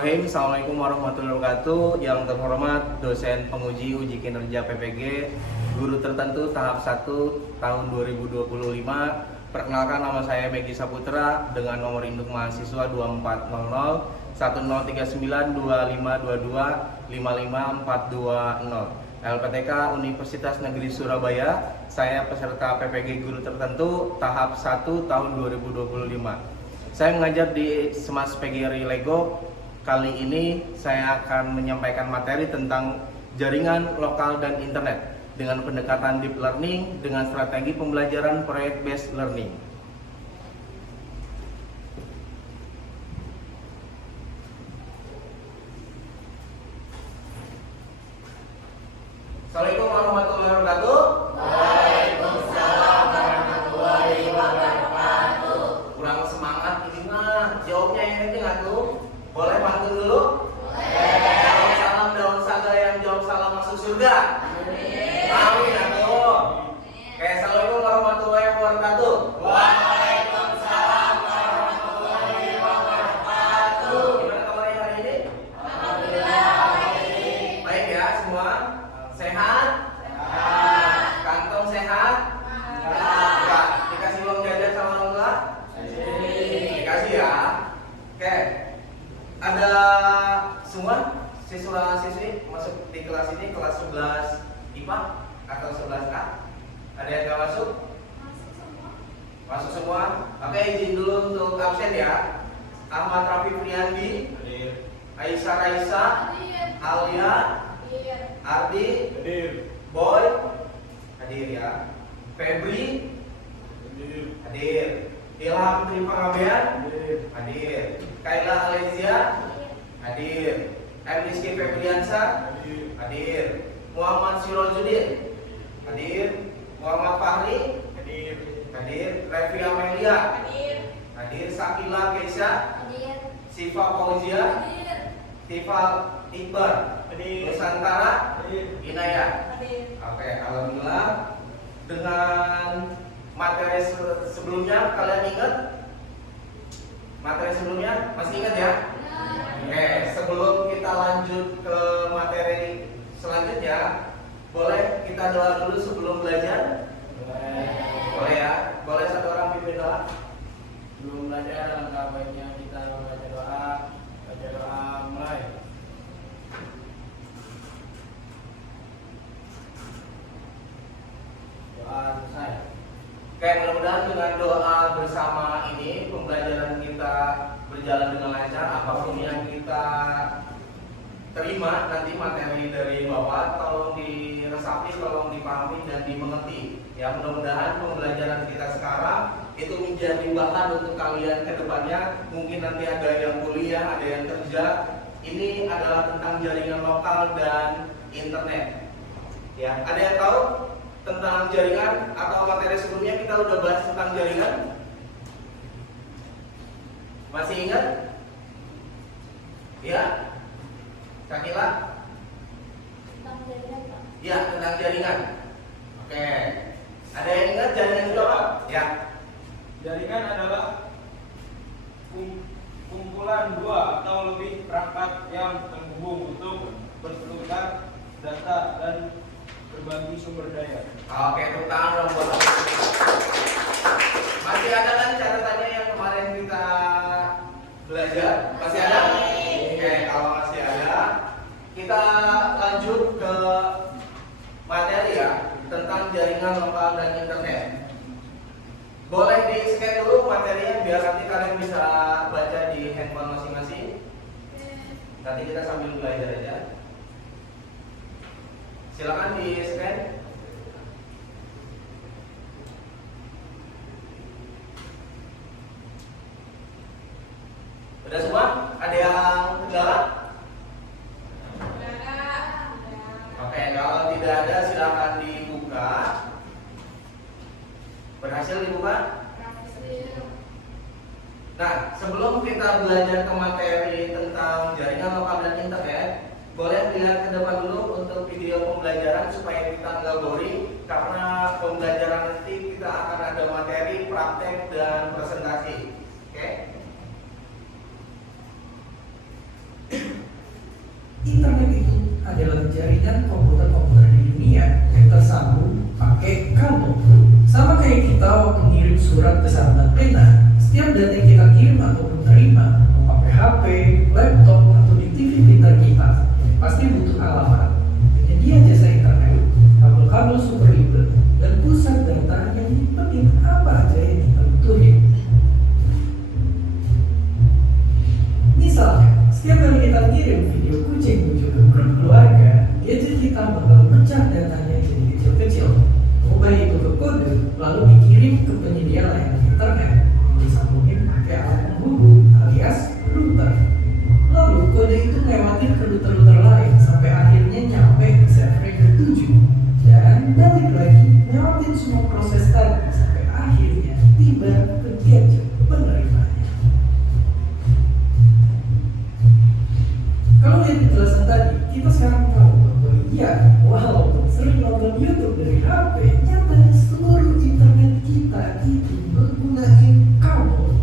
Bismillahirrahmanirrahim. Assalamualaikum warahmatullahi wabarakatuh. Yang terhormat dosen penguji uji kinerja PPG guru tertentu tahap 1 tahun 2025. Perkenalkan, nama saya Megi Saputra dengan nomor induk mahasiswa 2400 1039 2522 55420. LPTK Universitas Negeri Surabaya. Saya peserta PPG guru tertentu tahap 1 tahun 2025. Saya mengajar di Semas PGRI Lego. Kali ini saya akan menyampaikan materi tentang jaringan lokal dan internet dengan pendekatan deep learning dengan strategi pembelajaran project based learning. Assalamualaikum warahmatullahi wabarakatuh. Waalaikumsalam warahmatullahi wabarakatuh. Kurang semangat ini mah, jawabnya yang ini nggak tuh? Boleh bantu dulu? Boleh. Salam daun saga yang jawab salam masuk surga. Amin. Amin atuh. Oke, assalamualaikum warahmatullahi wabarakatuh. Waalaikumsalam warahmatullahi wabarakatuh. Gimana kabarnya hari ini? Alhamdulillah baik. Baik ya semua? Sehat? Kantong sehat? Enggak. Dikasih uang jajan sama orang tua? Dikasih ya. Oke. Ada semua siswa-siswi masuk di kelas ini, kelas 11 IPA atau 11A? Ada yang nggak masuk? Masuk semua? Oke, izin dulu untuk absen ya. Ahmad Rafi Priandi, Aisyah Raisa, Alia, Ardi, Boy, hadir ya. Febri, hadir. Ilham Tri Pangabean, hadir. Kaila Alezia, hadir. Rizky Febriansa, hadir. Muhammad Sirojudin, hadir. Muhammad Fahri, hadir. Revi Amelia, hadir. Sakila Keisha, Siva Fauzia, Tifa Iqbar, Nusantara, Inaya. Oke, alhamdulillah. Dengan materi sebelumnya kalian ingat? Materi sebelumnya masih ingat ya? Oke, sebelum kita lanjut ke materi selanjutnya, boleh kita doa dulu sebelum belajar? Boleh ya? Boleh satu orang pimpin doa? Sebelum belajar, alangkah baiknya kita membaca doa. Baca doa mulai. Doa selesai. Oke, mudah-mudahan dengan doa bersama ini pembelajaran kita berjalan dengan lancar. Apapun yang kita terima nanti materi dari Bapak, tolong diresapi, tolong dipahami dan dimengerti. Ya, mudah-mudahan pembelajaran kita sekarang itu menjadi bahan untuk kalian ke depannya. Mungkin nanti ada yang kuliah, ada yang kerja. Ini adalah tentang jaringan lokal dan internet. Ya, ada yang tahu tentang jaringan atau materi sebelumnya kita udah bahas tentang jaringan? Masih ingat? Ya? Sakila? Ya, tentang jaringan. Oke. Ada yang ingat jaringan itu apa? Ya. Jaringan adalah kumpulan dua atau lebih perangkat yang terhubung untuk bertukar data dan berbagi sumber daya. Oke, tepuk tangan dong buat aku. Masih ada kan catatannya yang kemarin kita belajar? Masih ada? Oke, kalau masih ada, kita lanjut ke materi ya tentang jaringan lokal dan internet. Boleh di scan dulu materinya biar nanti kalian bisa baca di handphone masing-masing. Nanti kita sambil belajar aja. Silakan di scan. Udah semua? Ada yang kendala? Oke, kalau tidak ada silakan dibuka. Berhasil dibuka? Nah, sebelum kita belajar ke materi tentang jaringan lokal dan internet, boleh lihat ke depan dulu untuk video pembelajaran supaya kita nggak boring, karena pembelajaran nanti kita akan ada materi, praktek, dan presentasi. Oke? internet itu adalah jaringan komputer-komputer di dunia yang tersambung pakai kabel. Sama kayak kita waktu ngirim surat ke sahabat pena, setiap data yang kita kirim ataupun terima, mau pakai HP, laptop, atau di TV printer kita, pasti butuh alamat. Penyedia jasa internet, kabel-kabel super ribet, dan pusat data yang nyimpenin apa aja yang kita butuhin. Misalnya, setiap kali kita kirim video kucing lucu ke grup keluarga, gadget kita bakal mecah datanya jadi kecil-kecil. Ubah itu ke kode, lalu dikirim ke penyedia layanan internet, disambungin pakai alat penghubung alias router. Lalu kode itu lewatin ke router-router lain sampai akhirnya nyampe di server yang ketujuh. Dan balik lagi, lewatin semua proses tadi sampai akhirnya tiba ke gadget penerimanya. Kalau lihat penjelasan tadi, kita sekarang tahu bahwa iya, walaupun sering nonton YouTube dari HP, nyatanya seluruh internet kita itu menggunakan kabel.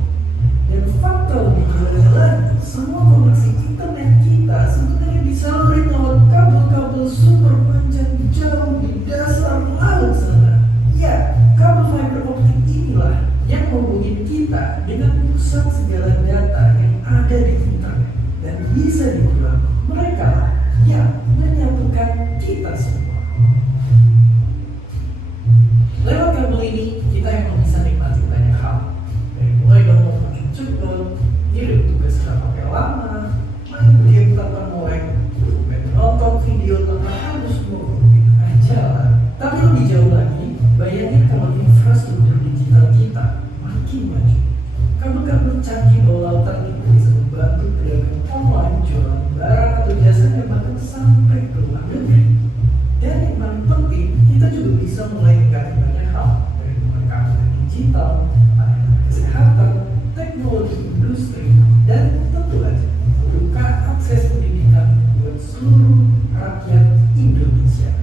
Dan fakta lebih jelasnya lagi, semua koneksi internet kita sebenarnya disalurin lewat kabel-kabel super panjang jauh di dasar laut sana. Ya, kabel fiber optik inilah yang menghubungin kita dengan pusat segala data yang ada di internet. Dan bisa dibilang mereka yang menyatukan kita semua. Lewat kabel ini kita yang bisa nikmati banyak hal, dari mulai download makin cepet, ngirim tugas gak pakai lama, main game tanpa mulai, nonton video tanpa harus nunggu di tengah jalan. Tapi lebih jauh lagi, bayangin kalau infrastruktur digital kita makin maju. Kabel-kabel canggih bawah lautan itu bisa membantu pedagang online jualan barang atau jasanya bahkan sampai ke luar negeri. Dan yang paling penting, kita juga bisa mulai mengganti banyak hal, dari mulai keamanan digital, layanan kesehatan, teknologi industri, dan tentu aja membuka akses pendidikan buat seluruh rakyat Indonesia.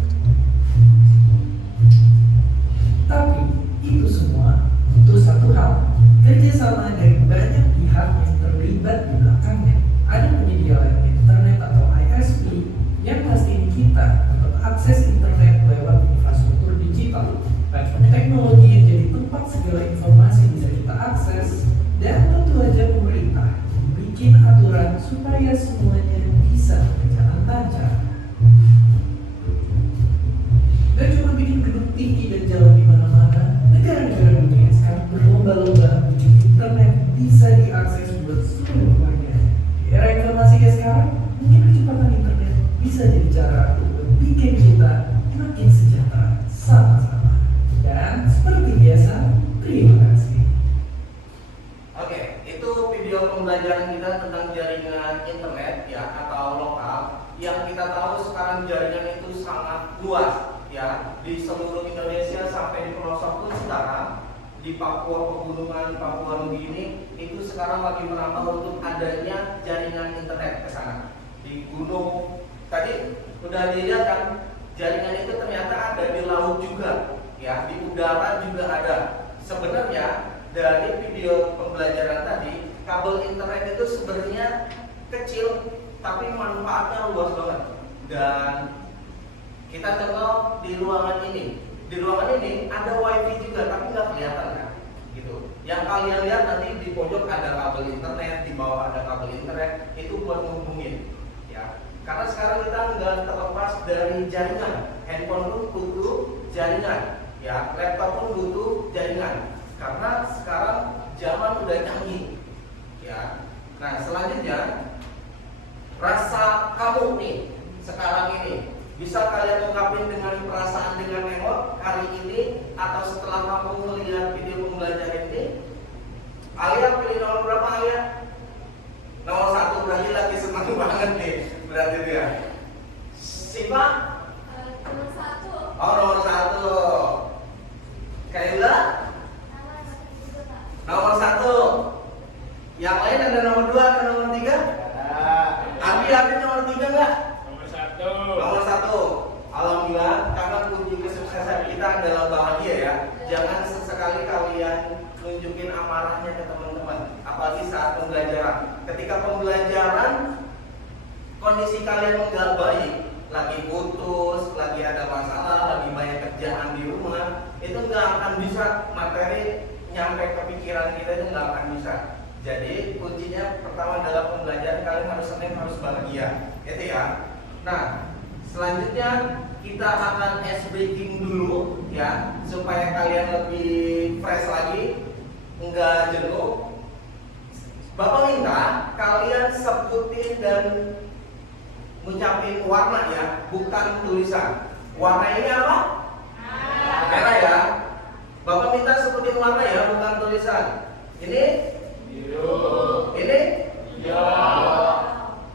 Tapi itu semua butuh satu hal, kerjasama dari banyak pihak yang terlibat di belakangnya. Ada penyedia layanan internet atau ISP yang pastiin kita dapat akses internet lewat infrastruktur digital, platform teknologi yang jadi tempat segala informasi bisa kita akses, dan tentu aja pemerintah bikin aturan supaya semuanya bisa berjalan lancar. Dan cuma bikin gedung tinggi dan jalan di mana-mana, negara-negara dunia sekarang berlomba-lomba bikin internet bisa diakses buat seluruh warga. Di era informasi kayak sekarang, mungkin kecepatan internet bisa jadi cara untuk bikin kita makin sejahtera sama-sama. Dan seperti biasa, terima kasih. Oke, itu video pembelajaran kita tentang jaringan internet ya atau lokal. Yang kita tahu sekarang jaringan itu sangat luas ya, di seluruh Indonesia sampai di pelosok pun sekarang di Papua pegunungan, Papua Nugini itu sekarang lagi merambah untuk adanya jaringan internet ke sana. Di gunung tadi udah dilihat kan, jaringan itu ternyata ada di laut juga ya, di udara juga ada. Sebenarnya dari video pembelajaran tadi, kabel internet itu sebenarnya kecil tapi manfaatnya luas banget. Dan kita contoh di ruangan ini. Di ruangan ini ada wifi juga tapi nggak kelihatan kan, gitu. Yang kalian lihat nanti di pojok ada kabel internet, di bawah ada kabel internet, itu buat menghubungin, ya. Karena sekarang kita nggak terlepas dari jaringan. Handphone pun butuh jaringan, ya. Laptop pun butuh jaringan. Karena sekarang zaman udah canggih, ya. Nah selanjutnya, rasa kamu nih sekarang ini bisa kalian ungkapin dengan perasaan dengan nengok hari ini atau setelah kamu melihat video pembelajaran ini. Alia pilih nomor berapa Alia? Nomor 1, berarti lagi senang banget nih berarti dia. Siva? Nomor 1. Oh nomor 1. Kaila? Nomor 1. Yang lain ada nomor 2 atau nomor 3? Abi nomor 3 enggak? Nomor 1. Alhamdulillah, karena kunci kesuksesan kita adalah bahagia ya. Jangan sesekali kalian nunjukin amarahnya ke teman-teman, apalagi saat pembelajaran. Ketika pembelajaran kondisi kalian nggak baik, lagi putus, lagi ada masalah, lagi banyak kerjaan di rumah, itu nggak akan bisa materi nyampe ke pikiran kita, itu nggak akan bisa. Jadi kuncinya pertama dalam pembelajaran, kalian harus senang, harus bahagia, itu ya. Nah, selanjutnya kita akan ice breaking dulu ya, supaya kalian lebih fresh lagi, enggak jenuh. Bapak minta kalian sebutin dan ngucapin warna ya, bukan tulisan. Warna ini apa? Merah ya. Bapak minta sebutin warna ya, bukan tulisan. Ini biru. Ini hijau.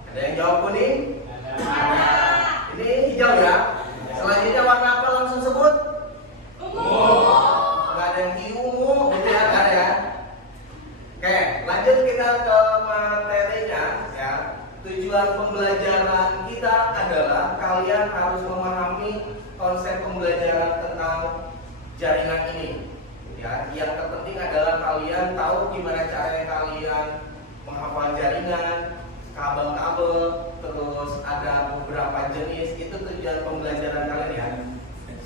Ada yang jawab kuning? Ada. Ini hijau ya. Selanjutnya warna apa, langsung sebut? Ungu. Enggak ada yang ungu, gitu ya, enggak ada ya. Oke, lanjut kita ke materinya ya. Tujuan pembelajaran kita adalah kalian harus memahami konsep pembelajaran tentang jaringan ini ya. Yang terpenting adalah kalian tahu gimana caranya kalian menghafal jaringan, kabel-kabel, terus ada beberapa jenis. Itu tujuan pembelajaran kalian ya.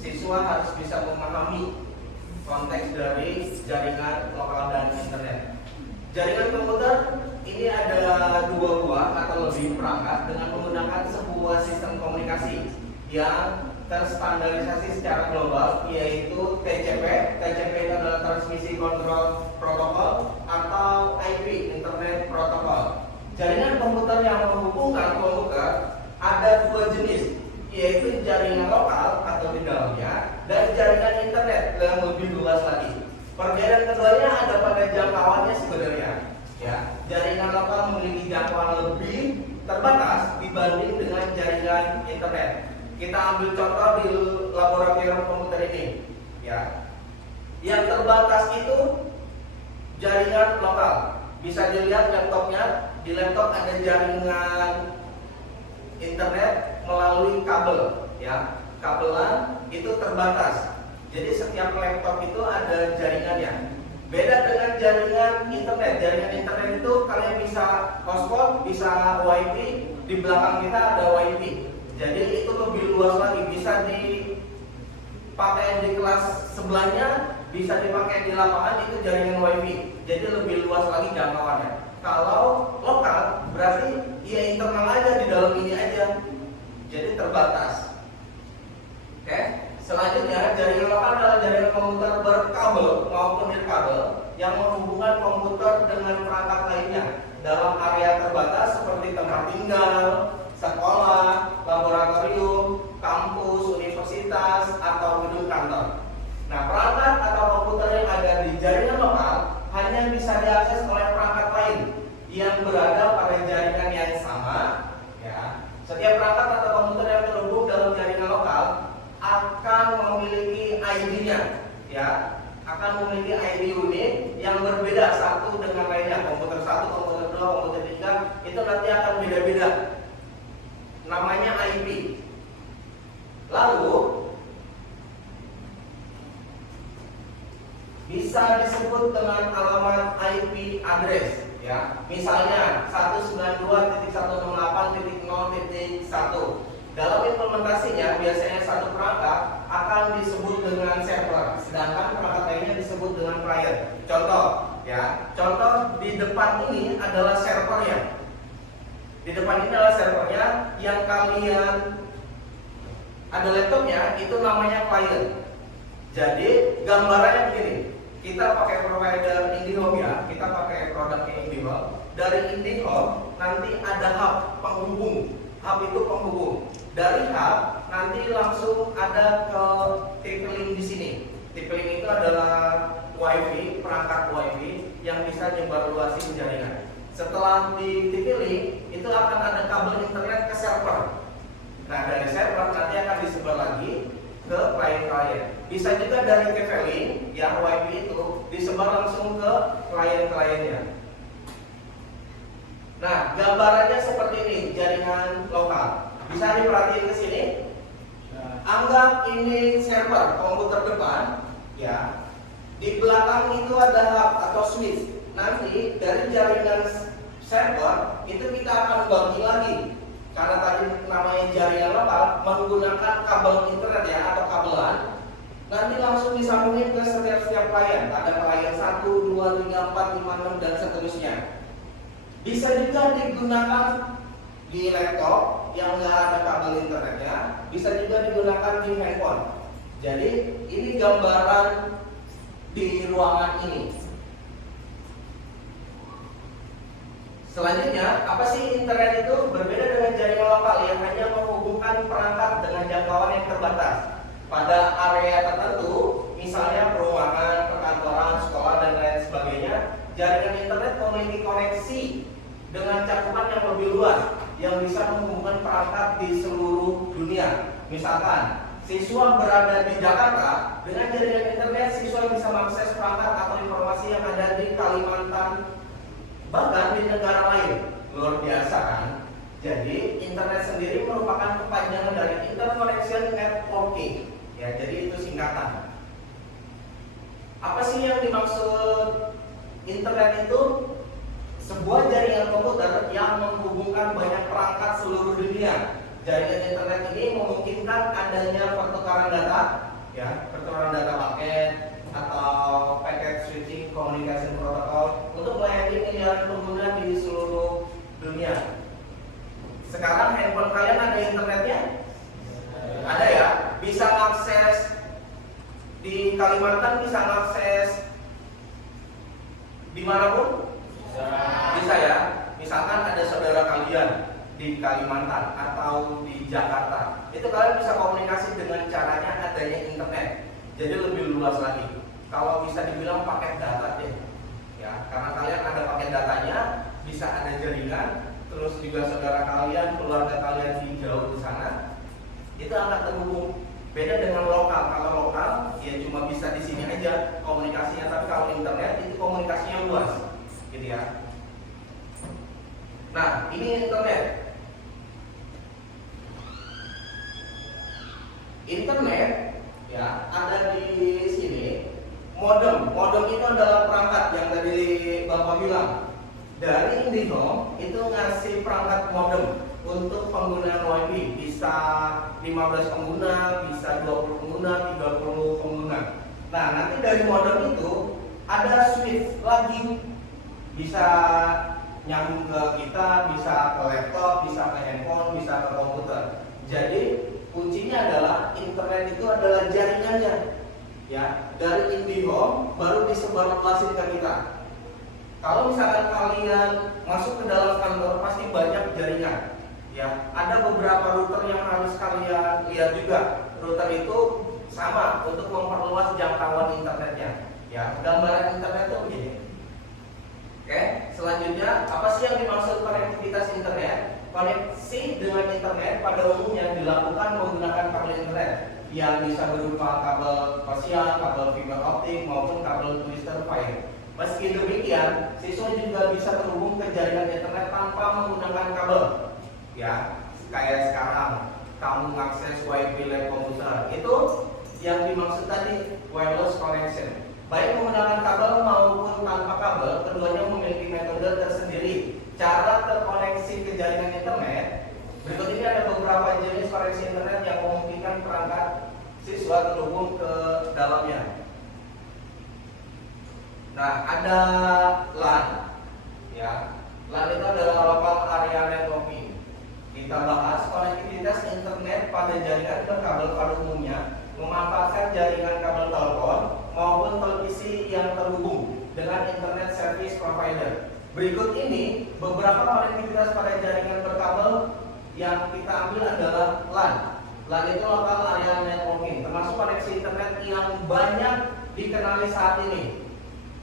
Siswa harus bisa memahami konteks dari jaringan lokal dan internet. Jaringan komputer ini ada 2 buah atau lebih perangkat dengan menggunakan sebuah sistem komunikasi yang terstandarisasi secara global, yaitu TCP. TCP itu adalah transmisi kontrol protokol atau IP, Internet Protocol. Jaringan komputer yang menghubungkan komputer ada 2 jenis, yaitu jaringan lokal atau di dalamnya dan jaringan internet yang lebih luas lagi. Perbedaan keduanya ada pada jangkauannya sebenarnya. Ya, jaringan lokal memiliki jangkauan lebih terbatas dibanding dengan jaringan internet. Kita ambil contoh di laboratorium komputer ini. Ya, yang terbatas itu jaringan lokal. Bisa dilihat laptopnya. Di laptop ada jaringan internet melalui kabel. Ya, kabelan itu terbatas. Jadi setiap laptop itu ada jaringannya. Beda dengan jaringan internet. Jaringan internet itu kalian bisa hotspot, bisa wifi. Di belakang kita ada wifi. Jadi itu lebih luas lagi. Bisa dipakai di kelas sebelahnya, bisa dipakai di lapangan, itu jaringan wifi. Jadi lebih luas lagi jangkauannya. Kalau lokal berarti ya internal aja, di dalam ini aja. Jadi terbatas. Oke? Selanjutnya, jaringan lokal adalah jaringan komputer berkabel maupun nirkabel yang menghubungkan komputer dengan perangkat lainnya dalam area terbatas seperti tempat tinggal, sekolah, laboratorium, kampus, universitas, atau gedung kantor. Nah, perangkat atau komputer yang ada di jaringan lokal hanya bisa diakses oleh perangkat lain yang berada pada jaringan yang sama. Ya. Setiap perangkat atau komputer yang terhubung dalam jaringan lokal akan memiliki ID-nya, ya, akan memiliki ID unik yang berbeda satu dengan lainnya. Komputer 1, komputer 2, komputer 3 itu nanti akan beda-beda. Namanya IP. Lalu bisa disebut dengan alamat IP address, ya. Misalnya 192.168.0.1. Dalam implementasinya biasanya satu perangkat akan disebut dengan server, sedangkan perangkat lainnya disebut dengan client. Contoh, ya, contoh di depan ini adalah servernya. Di depan ini adalah servernya, yang kalian ada laptopnya itu namanya client. Jadi gambarannya begini, kita pakai provider IndiHome ya, kita pakai produknya IndiHome. Dari IndiHome nanti ada hub penghubung. Hub itu penghubung. Dari hub nanti langsung ada ke TP-Link di sini. TP-Link itu adalah WiFi, perangkat WiFi yang bisa nyebarluasin jaringan. Setelah di TP-Link itu akan ada kabel internet ke server. Nah, dari server nanti akan disebar lagi ke klien-klien. Bisa juga dari TP-Link yang WiFi itu disebar langsung ke klien-kliennya. Nah, gambarannya seperti ini, jaringan lokal. Bisa diperhatiin ke sini. Anggap ini server komputer depan, ya. Di belakang itu ada hub atau switch. Nanti dari jaringan server itu kita akan bagi lagi. Karena tadi namanya jaringan lokal, menggunakan kabel internet ya atau kabelan, nanti langsung disambungin ke setiap klien. Ada klien 1, 2, 3, 4, 5, 6 dan seterusnya. Bisa juga digunakan di laptop yang nggak ada kabel internetnya, bisa juga digunakan di handphone. Jadi ini gambaran di ruangan ini. Selanjutnya, apa sih internet itu? Berbeda dengan jaringan lokal yang hanya menghubungkan perangkat dengan jangkauan yang terbatas. Pada area tertentu, misalnya perumahan, perkantoran, sekolah, dan lain sebagainya, jaringan internet memiliki koneksi dengan cakupan yang lebih luas yang bisa menghubungkan perangkat di seluruh dunia. Misalkan, siswa berada di Jakarta, dengan jaringan internet siswa bisa mengakses perangkat atau informasi yang ada di Kalimantan, bahkan di negara lain. Luar biasa kan? Jadi internet sendiri merupakan kepanjangan dari interconnection networking. Ya, jadi itu singkatan. Apa sih yang dimaksud internet itu? Sebuah jaringan komputer yang menghubungkan banyak perangkat seluruh dunia. Jaringan internet ini memungkinkan adanya pertukaran data, ya, pertukaran data paket atau packet switching communication protocol untuk melayani miliaran pengguna di seluruh dunia. Sekarang handphone kalian ada internetnya? Ada ya? Bisa akses di Kalimantan, bisa akses dimanapun? Bisa ya? Misalkan ada saudara kalian di Kalimantan atau di Jakarta, itu kalian bisa komunikasi dengan caranya adanya internet. Jadi lebih luas lagi. Kalau bisa dibilang paket data deh, ya, karena kalian ada paket datanya, bisa ada jaringan, terus juga saudara kalian, keluarga kalian di jauh di sana, itu akan terhubung. Beda dengan lokal. Kalau lokal, ya cuma bisa di sini aja komunikasinya, tapi kalau internet itu komunikasinya luas, gitu ya. Nah, ini internet. Internet ya ada di sini. Modem itu adalah perangkat yang tadi Bapak bilang. Dari IndiHome itu ngasih perangkat modem untuk penggunaan WiFi, bisa 15 pengguna, bisa 20 pengguna, 30 pengguna. Nah, nanti dari modem itu ada switch lagi, bisa nyambung ke kita, bisa ke laptop, bisa ke handphone, bisa ke komputer. Jadi kuncinya adalah internet itu adalah jaringannya, ya. Dari IndiHome baru disebarluasin ke kita. Kalau misalkan kalian masuk ke dalam kantor pasti banyak jaringan, ya. Ada beberapa router yang harus kalian lihat juga. Router itu sama untuk memperluas jangkauan internetnya, ya. Gambaran internet itu begini. Oke, selanjutnya apa sih yang dimaksud konektivitas internet? Koneksi dengan internet pada umumnya dilakukan menggunakan kabel internet yang bisa berupa kabel parsial, kabel fiber optik maupun kabel twister wire. Meski demikian, siswa juga bisa terhubung ke jaringan internet tanpa menggunakan kabel. Ya, kayak sekarang kamu mengakses WiFi lab komputer, itu yang dimaksud tadi wireless connection. Baik menggunakan kabel maupun tanpa kabel, keduanya memiliki metode tersendiri. Cara terkoneksi ke jaringan internet, berikut ini ada beberapa jenis koneksi internet yang memungkinkan perangkat siswa terhubung ke dalamnya. Nah, ada LAN, ya. LAN itu adalah local area networking. Kita bahas konektivitas internet pada jaringan berkabel pada umumnya memanfaatkan jaringan kabel telepon maupun televisi yang terhubung dengan internet service provider. Berikut ini beberapa konektivitas pada jaringan berkabel yang kita ambil adalah LAN. LAN itu local area networking, termasuk koneksi internet yang banyak dikenali saat ini.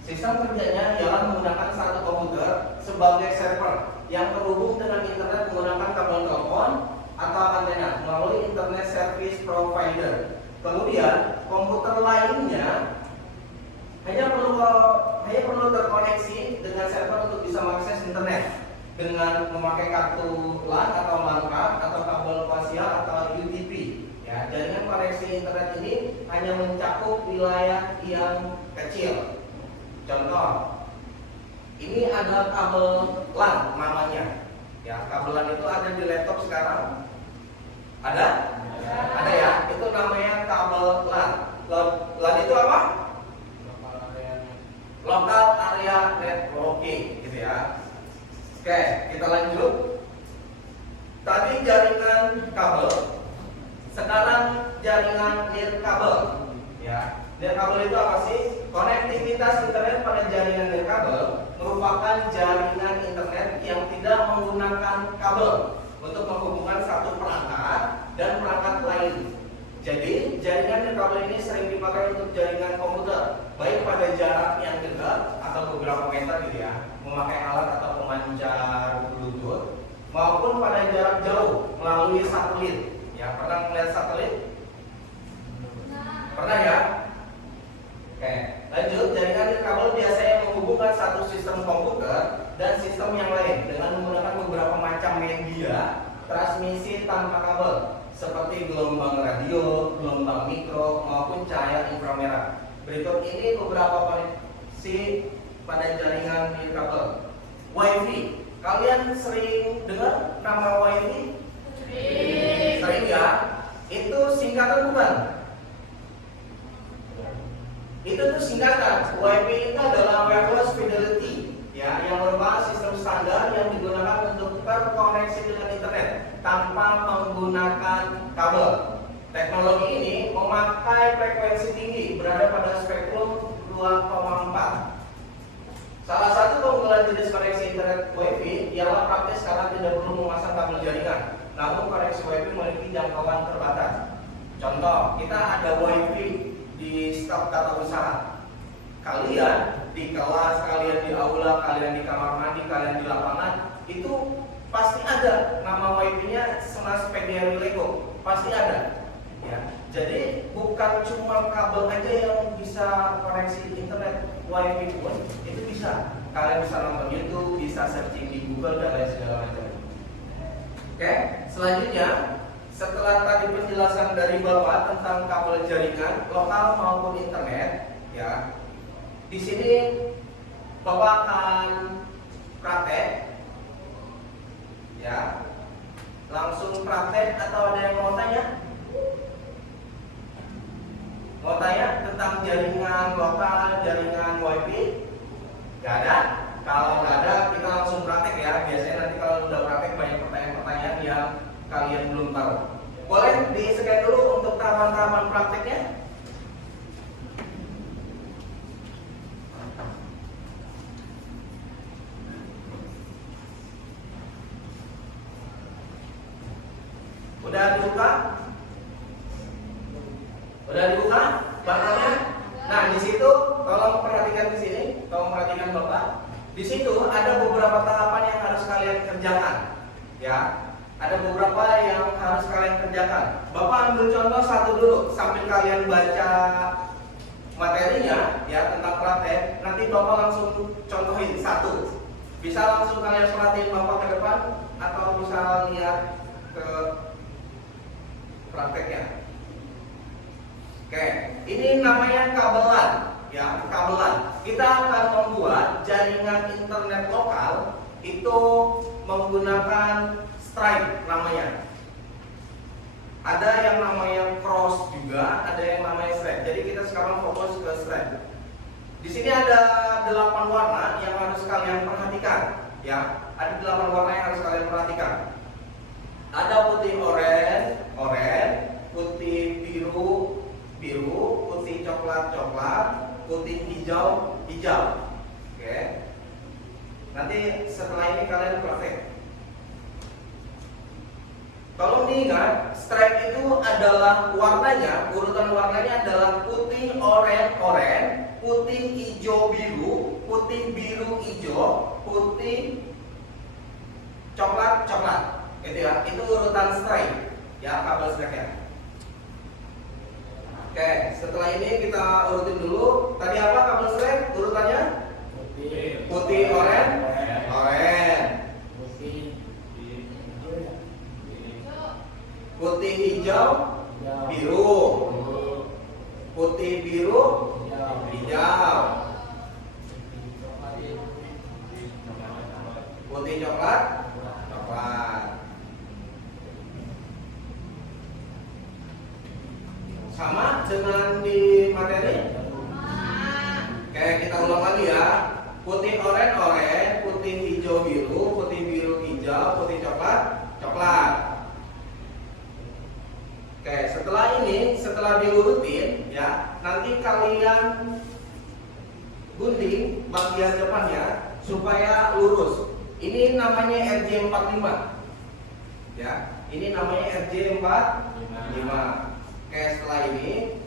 Sistem kerjanya ialah menggunakan satu komputer sebagai server yang terhubung dengan internet menggunakan kabel telepon atau antena melalui internet service provider. Kemudian komputer lainnya hanya perlu terkoneksi dengan server untuk bisa mengakses internet dengan memakai kartu LAN atau LAN card atau kabel koaksial atau UTP. Ya, jaringan koneksi internet ini hanya mencakup wilayah yang kecil. Contoh, ini adalah kabel LAN namanya. Ya, kabel LAN itu ada di laptop sekarang. Ada? internet oke, gitu ya. Oke, kita lanjut. Tadi jaringan kabel, sekarang jaringan nirkabel. Ya, nirkabel itu apa sih? Konektivitas internet pada jaringan nirkabel merupakan jaringan internet yang tidak menggunakan kabel untuk menghubungkan satu perangkat dan perangkat lain. Jadi jaringan nirkabel ini sering dipakai untuk jaringan komputer, baik pada jarak yang dekat atau beberapa meter gitu ya, memakai alat atau pemancar Bluetooth, maupun pada jarak jauh melalui satelit. Ya, pernah melihat satelit? Pernah ya? Oke, lanjut. Jaringan nirkabel biasanya menghubungkan satu sistem komputer dan sistem yang lain dengan menggunakan beberapa macam media transmisi tanpa kabel, seperti gelombang radio, gelombang mikro, maupun cahaya inframerah. Berikut ini beberapa koneksi pada jaringan nirkabel. WiFi. Kalian sering dengar nama WiFi? Sering ya? Itu singkatan bukan? Itu tuh singkatan. WiFi itu adalah wireless fidelity, ya, yang merupakan sistem standar yang digunakan untuk terkoneksi dengan internet tanpa menggunakan kabel. Teknologi ini memakai frekuensi tinggi, berada pada spektrum 2,4. Salah satu keunggulan jenis koneksi internet WiFi ialah praktis karena tidak perlu memasang kabel jaringan. Namun koneksi WiFi memiliki jangkauan terbatas. Contoh, kita ada WiFi di staf tata usaha. Kalian di kelas, kalian di aula, kalian di kamar mandi, kalian di lapangan, itu pasti ada nama WiFi-nya semas PGRI Lego, pasti ada. Ya, jadi bukan cuma kabel aja yang bisa koneksi internet, WiFi pun itu bisa. Kalian bisa nonton YouTube, bisa searching di Google dan lain segala macam. Oke, selanjutnya setelah tadi penjelasan dari Bapak tentang kabel jaringan lokal maupun internet, ya, di sini Bapak akan praktek, ya, langsung praktek atau ada yang mau tanya? Mau tanya tentang jaringan lokal, jaringan WiFi? Gak ada? Kalau nggak ada, kita langsung praktek ya. Biasanya nanti kalau udah praktek banyak pertanyaan-pertanyaan yang kalian belum tahu. Boleh di-scan dulu untuk tahapan-tahapan prakteknya? Udah dibuka? Udah dibuka bahannya? Nah, di situ tolong perhatikan di sini, tolong perhatikan Bapak. Di situ ada beberapa tahapan yang harus kalian kerjakan. Ya, ada beberapa yang harus kalian kerjakan. Bapak ambil contoh satu dulu sambil kalian baca materinya ya tentang praktek. Nanti Bapak langsung contohin satu. Bisa langsung kalian perhatiin Bapak ke depan atau bisa lihat ke prakteknya. Oke, ini namanya kabelan, ya, kabelan. Kita akan membuat jaringan internet lokal itu menggunakan stripe namanya. Ada yang namanya cross juga, ada yang namanya stripe. Jadi kita sekarang fokus ke stripe. Di sini ada 8 warna yang harus kalian perhatikan, ya. Ada 8 warna yang harus kalian perhatikan. Ada putih oranye, putih biru, putih coklat, putih hijau. Oke. Nanti setelah ini kalian praktek. Tolong diingat, stripe itu adalah warnanya, urutan warnanya adalah putih oranye, putih hijau biru, putih biru hijau, putih coklat. Gitu ya. Itu urutan stripe. Ya, kabel stripe-nya. Oke, setelah ini kita urutin dulu. Tadi apa kabel stripe urutannya? Putih oranye, putih hijau, biru, putih biru, hijau, putih coklat. Sama dengan di materi? Oke, kita ulang lagi ya. Putih oranye, putih hijau biru, putih biru hijau, putih coklat coklat. Oke, setelah ini, setelah diurutin ya, nanti kalian gunting bagian depannya supaya lurus. Ini namanya RJ45. Ya, ini namanya RJ45. Oke, setelah ini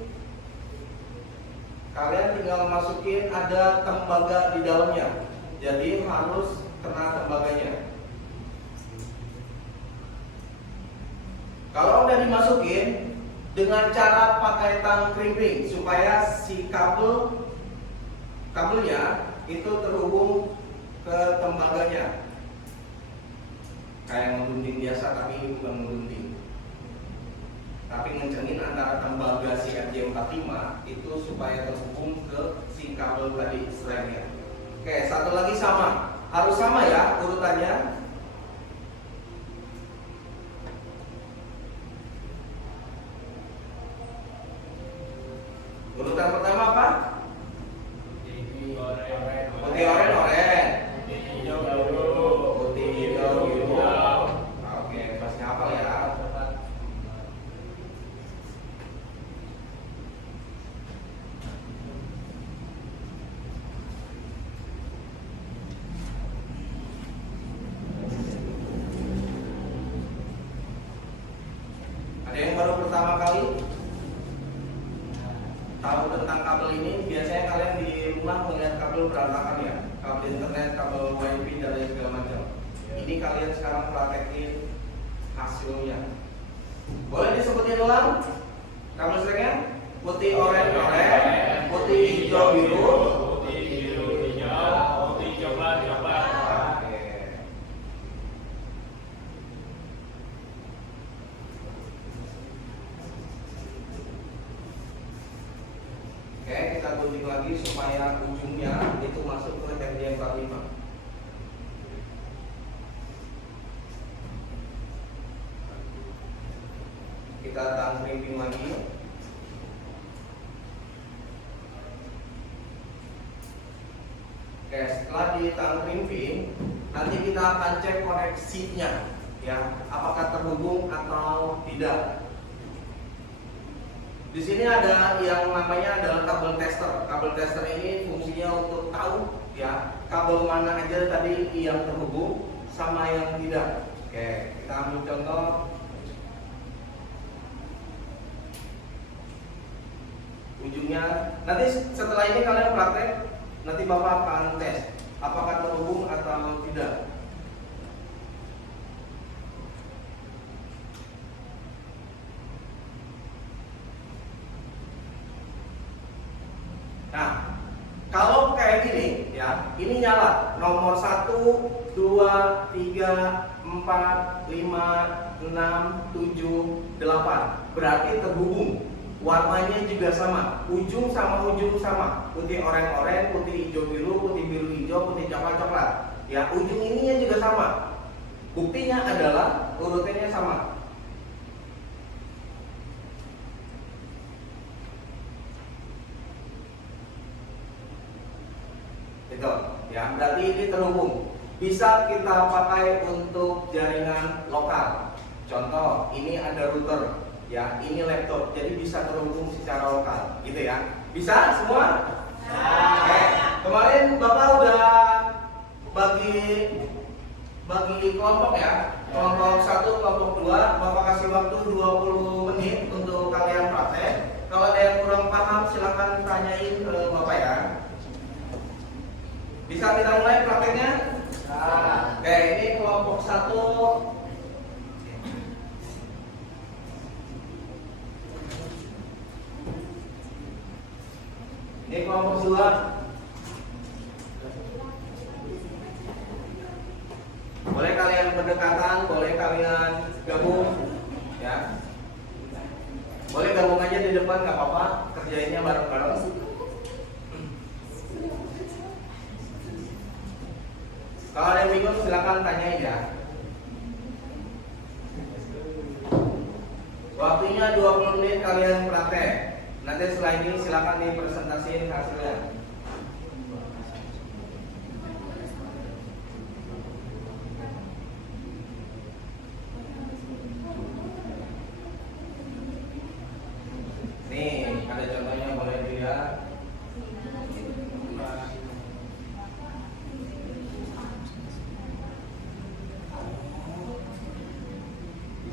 kalian tinggal masukin ada tembaga di dalamnya. Jadi harus kena tembaganya. Kalau udah dimasukin dengan cara pakai tang crimping supaya si kabelnya itu terhubung ke tembaganya. Kayak menggunting biasa tapi bukan menggunting. Tapi ngencengin antara tembaga si RJ45 itu supaya terhubung ke si kabel tadi strengnya. Oke, satu lagi sama. Harus sama ya urutannya. Urutan pertama apa? Putih oranye, putih hijau biru. Oke, pasti hafal ya. Ada yang baru pertama kali tahu tentang kabel ini? Biasanya kalian di rumah melihat kabel berantakan ya, kabel internet, kabel wifi dan lain segala macam. Ini kalian sekarang praktekin hasilnya. Boleh disebutin ulang kabel strengnya? Putih oranye, putih hijau biru, putih biru hijau, putih coklat coklat. Oke. Oke, kita gunting lagi supaya ujungnya itu masuk ke RJ45. Kita tang crimping lagi. Oke, setelah di tang crimping, nanti kita akan cek koneksinya, ya, apakah terhubung atau tidak. Di sini ada yang namanya adalah kabel tester. Kabel tester ini fungsinya untuk tahu ya kabel mana aja tadi yang terhubung sama yang tidak. Oke, kita ambil contoh. Ujungnya nanti setelah ini kalian praktek, nanti Bapak akan tes apakah terhubung atau tidak. Nah, kalau kayak gini ya, ini nyala nomor 1, 2, 3, 4, 5, 6, 7, 8. Berarti terhubung. Warnanya juga sama, ujung sama, putih oranye, putih hijau biru, putih biru hijau, putih coklat coklat. Ya, ujung ininya juga sama. Buktinya adalah urutannya sama. Itu, ya, berarti ini terhubung. Bisa kita pakai untuk jaringan lokal. Contoh, ini ada router. Ya, ini laptop, jadi bisa terhubung secara lokal, gitu ya. Bisa semua? Oke. Kemarin Bapak udah bagi kelompok ya. Kelompok 1, kelompok 2, Bapak kasih waktu 20 menit untuk kalian praktek. Kalau ada yang kurang paham silahkan tanyain ke Bapak ya. Bisa kita mulai prakteknya? Oke, ini kelompok 1. Ini kelompok 2. Boleh kalian berdekatan, boleh kalian gabung, ya. Boleh gabung aja di depan, nggak apa-apa. Kerjainnya bareng-bareng. Kalau ada yang bingung silakan tanyain ya. Waktunya 20 menit kalian praktek. Nanti setelah ini silakan dipresentasiin hasilnya.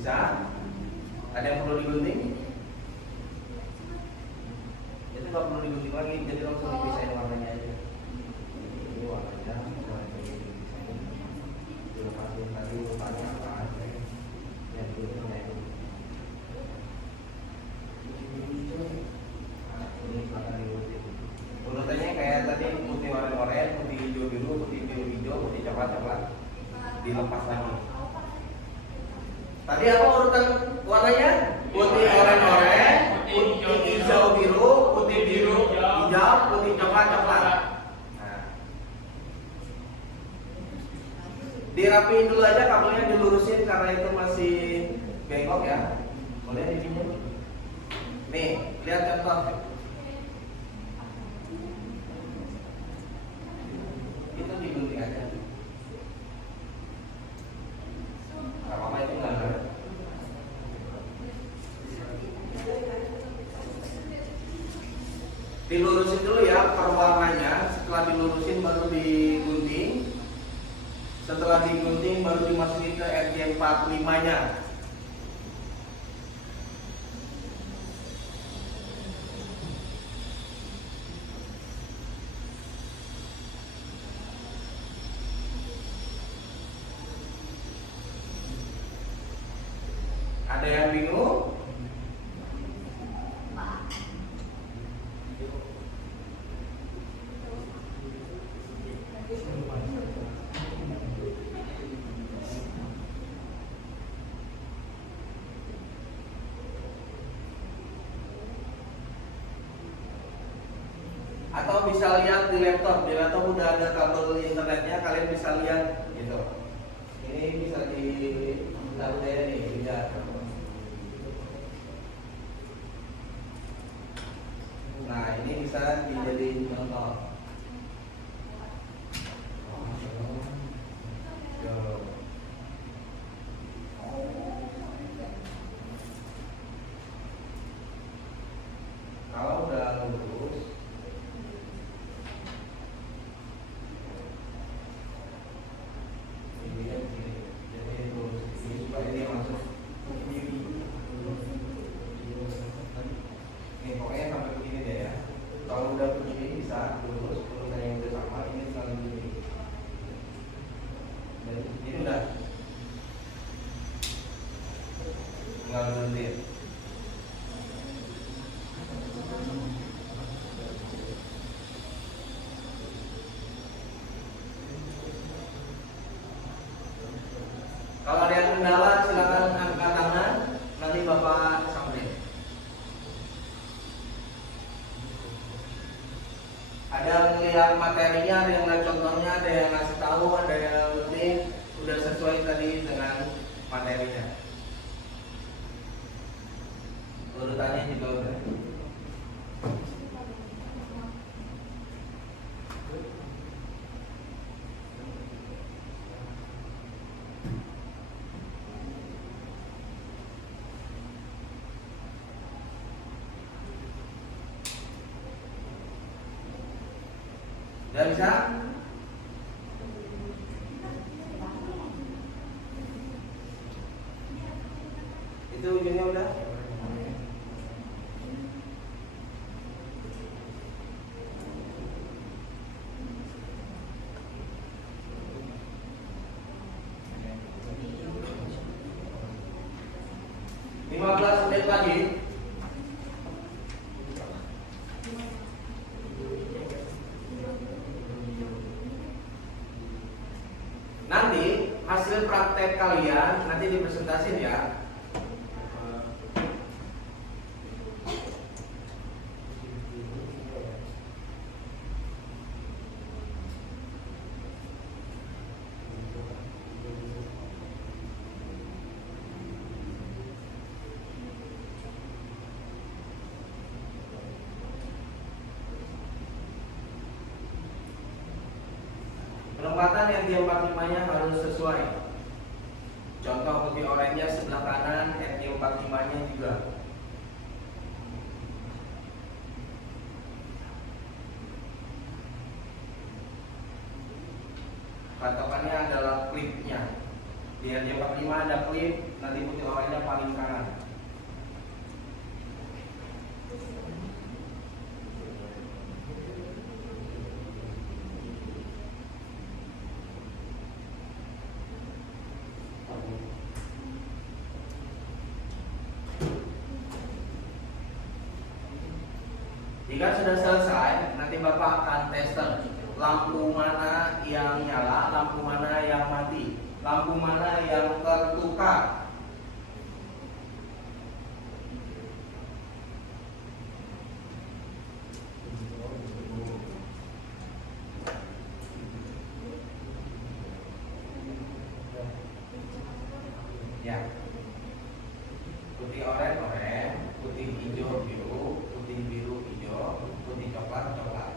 Bisa? Ada yang perlu digunting? Itu nggak perlu digunting lagi, jadi langsung dipisahin warnanya aja. Ini warnanya, dilepasin tadi warnanya apa aja. Yang putihnya itu. Nah, ini akan digunting. Urutannya kayak tadi putih oranye, putih hijau biru, putih biru hijau, putih coklat. Dilepas lagi. Tadi apa urutan warnanya? Putih oranye, putih hijau biru, putih biru hijau, putih coklat. Nah, dirapiin dulu aja, kabelnya dilurusin karena itu masih bengkok ya. Boleh dipinjam. Nih, lihat contoh. Itu digunting aja. Gak apa-apa, itu nggak ada. Dilurusin dulu ya per warnanya. Setelah dilurusin baru digunting. Setelah digunting baru dimasukin ke RJ45 nya. Ada yang bingung? Atau bisa lihat di laptop udah ada kabel internetnya, kalian bisa lihat gitu. Ini bisa ditaruh aja nih, lihat. Nah, ini bisa dijadiin contoh. Kalau udah lurus, jadi lurus ini supaya dia masuk. Nih, pokoknya sampai begini deh ya. Kalau udah begini bisa lurus, urutan yang udah sama, ini tinggal begini. Dan ini udah tinggal berhenti. Kalau ada yang kendala silakan angkat tangan, nanti Bapak sampein. Ada yang melihat materinya, ada yang lihat contohnya, ada yang ngasih tahu, ada yang penting udah sesuai tadi dengan materinya. Urutannya juga udah. Udah bisa? Itu ujungnya udah? Lima 15 menit lagi. Nanti hasil praktek kalian nanti dipresentasin ya. Penempatan yang di 45-nya harus sesuai. Contoh putih oranye sebelah kanan, RJ45-nya juga. Patokannya adalah klipnya. Di RJ45 ada klip, nanti putih oranye paling kanan. Jika sudah selesai, nanti Bapak akan tester lampu mana yang nyala, lampu mana yang mati, lampu mana yang tertukar. Ya, putih oranye, putih hijau biru, putih biru hijau, putih coklat coklat.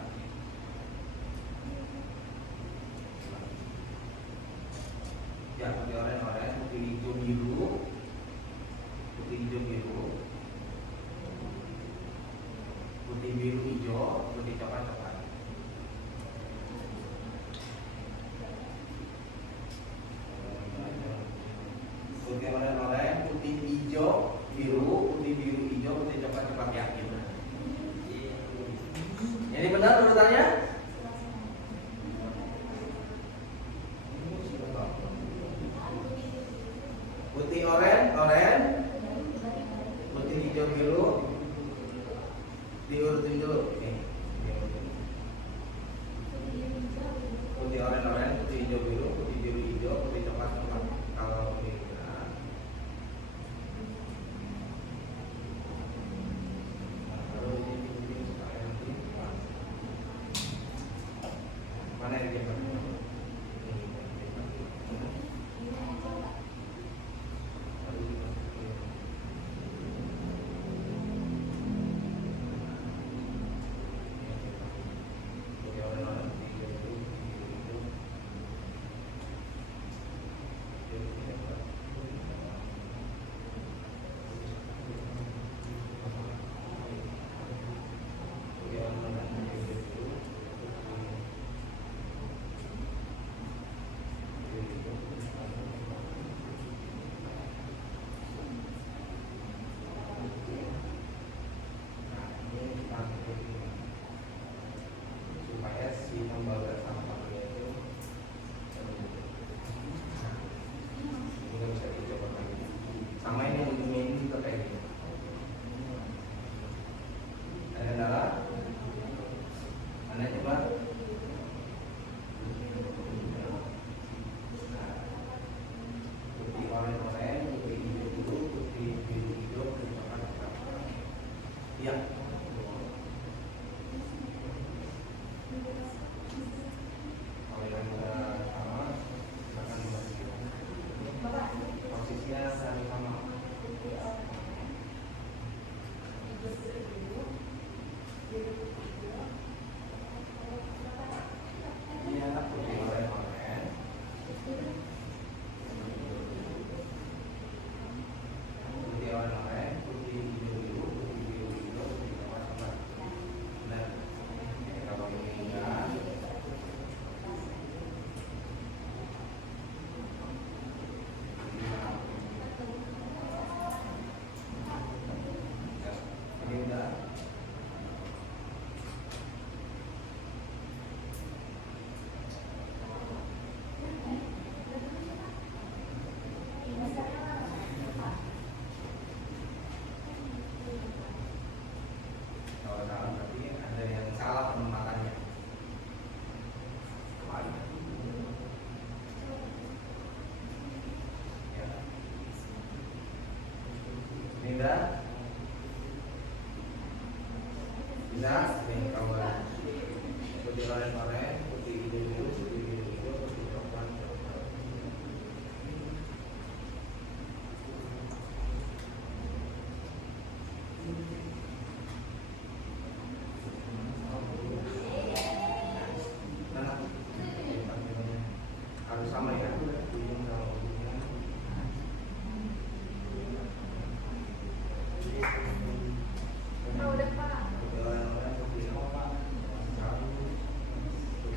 Ya, putih oranye, putih hijau biru, putih hijau biru, putih biru hijau, putih coklat coklat. Putih oranye, putih hijau biru, putih biru hijau, putih coklat coklat, yakin. Ini benar urutannya? Putih oranye, putih hijau biru, diurutin dulu. Nih. Putih oranye, putih hijau biru, putih biru hijau, putih coklat coklat. Kalau ini benar. Mana yang dia? Supaya si pembawa sampahnya itu bisa dicoba lagi. Sama ini ujungnya ini juga kayak gini. Ada kendala? Anda coba. Putih oranye, putih hijau biru, putih biru hijau, putih coklat coklat. Iya. Kalau yang sama, akan posisinya sama. Iya, putih oranye. Putih oranye, putih hijau biru, putih biru hijau, putih coklat coklat. Nah, kalau ini enggak. Ini udah. Kalau salah berarti ada yang salah penempatannya. Kembali. Ya. Ini udah. Bisa, nih kawan. Putih oranye, putih hijau biru, putih biru hijau, putih coklat coklat. Nah, harus sama ya. Ujung sama ujungnya. Oh, udah Pak. Putih oranye, putih coklat, putih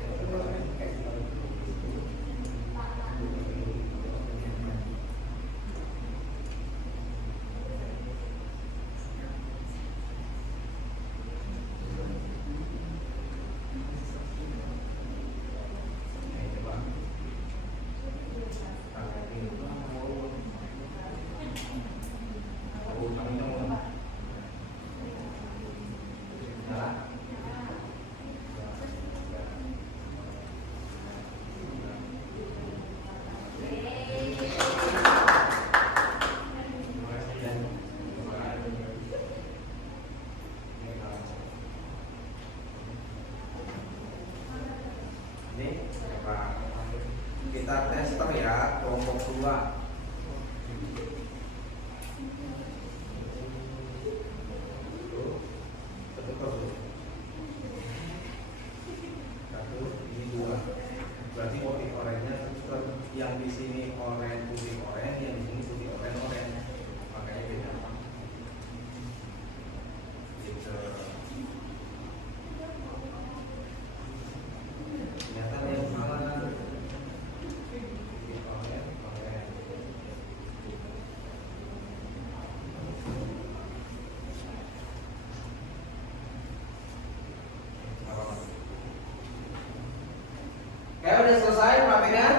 Udah selesai prakteknya?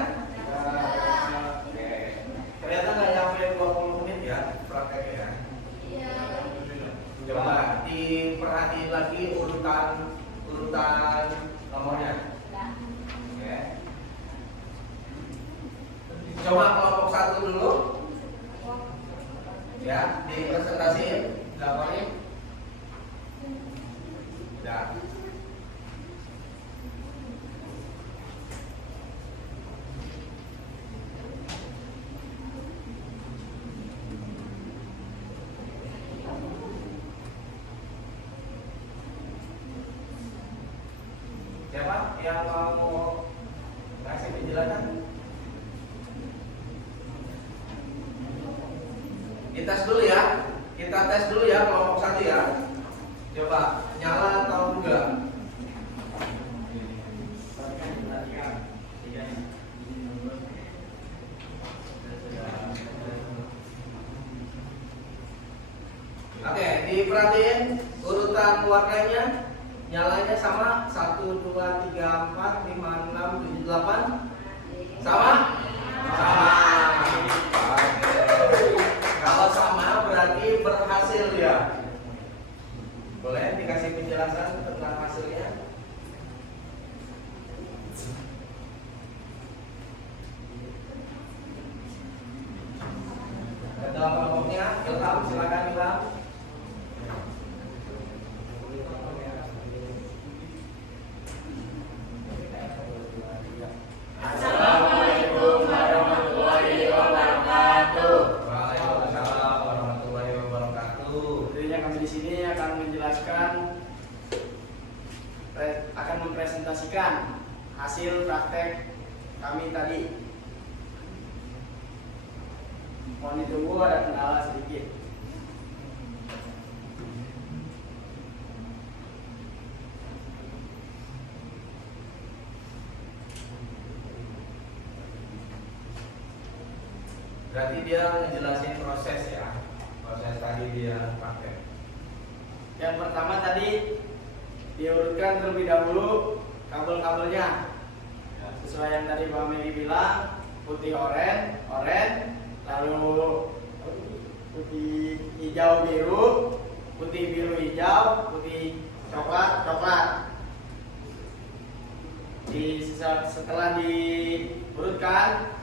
Oke. Ternyata nggak nyampe 20 menit ya prakteknya. Iya. Coba diperhatiin lagi urutan nomornya. Oke. Coba kelompok 1 dulu. Ya, dipresentasiin, laporin. Ya. Siapa yang mau kasih penjelasan? Kita tes dulu ya kelompok 1 ya. Coba nyala atau enggak? Oke, diperhatiin urutan warnanya. Nyalanya sama 1, 2, 3, 4, 5, 6, 7, 8. Sama? Sama. Oke. Kalau sama berarti berhasil ya. Boleh dikasih penjelasan tentang hasilnya? Ketua kelompoknya, Ilham, silakan Ilham. Assalamualaikum warahmatullahi wabarakatuh. Waalaikumsalam warahmatullahi wabarakatuh. Tentunya kami di sini akan menjelaskan, akan mempresentasikan hasil praktek kami tadi. Mohon ditunggu, ada kendala sedikit. Berarti dia ngejelasin proses ya. Proses tadi dia pakai. Yang pertama tadi diurutkan terlebih dahulu kabel-kabelnya. Sesuai yang tadi Bang Megi bilang, putih oranye, lalu putih hijau biru, putih biru hijau, putih coklat. Setelah diurutkan,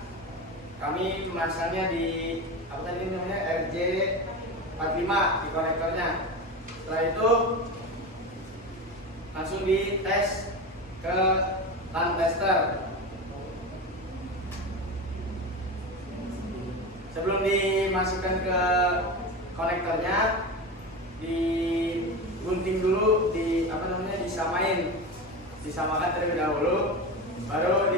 kami memasangnya di apa tadi namanya RJ45 di konektornya. Setelah itu langsung dites ke LAN tester. Sebelum dimasukkan ke konektornya, digunting dulu, disamakan terlebih dahulu, baru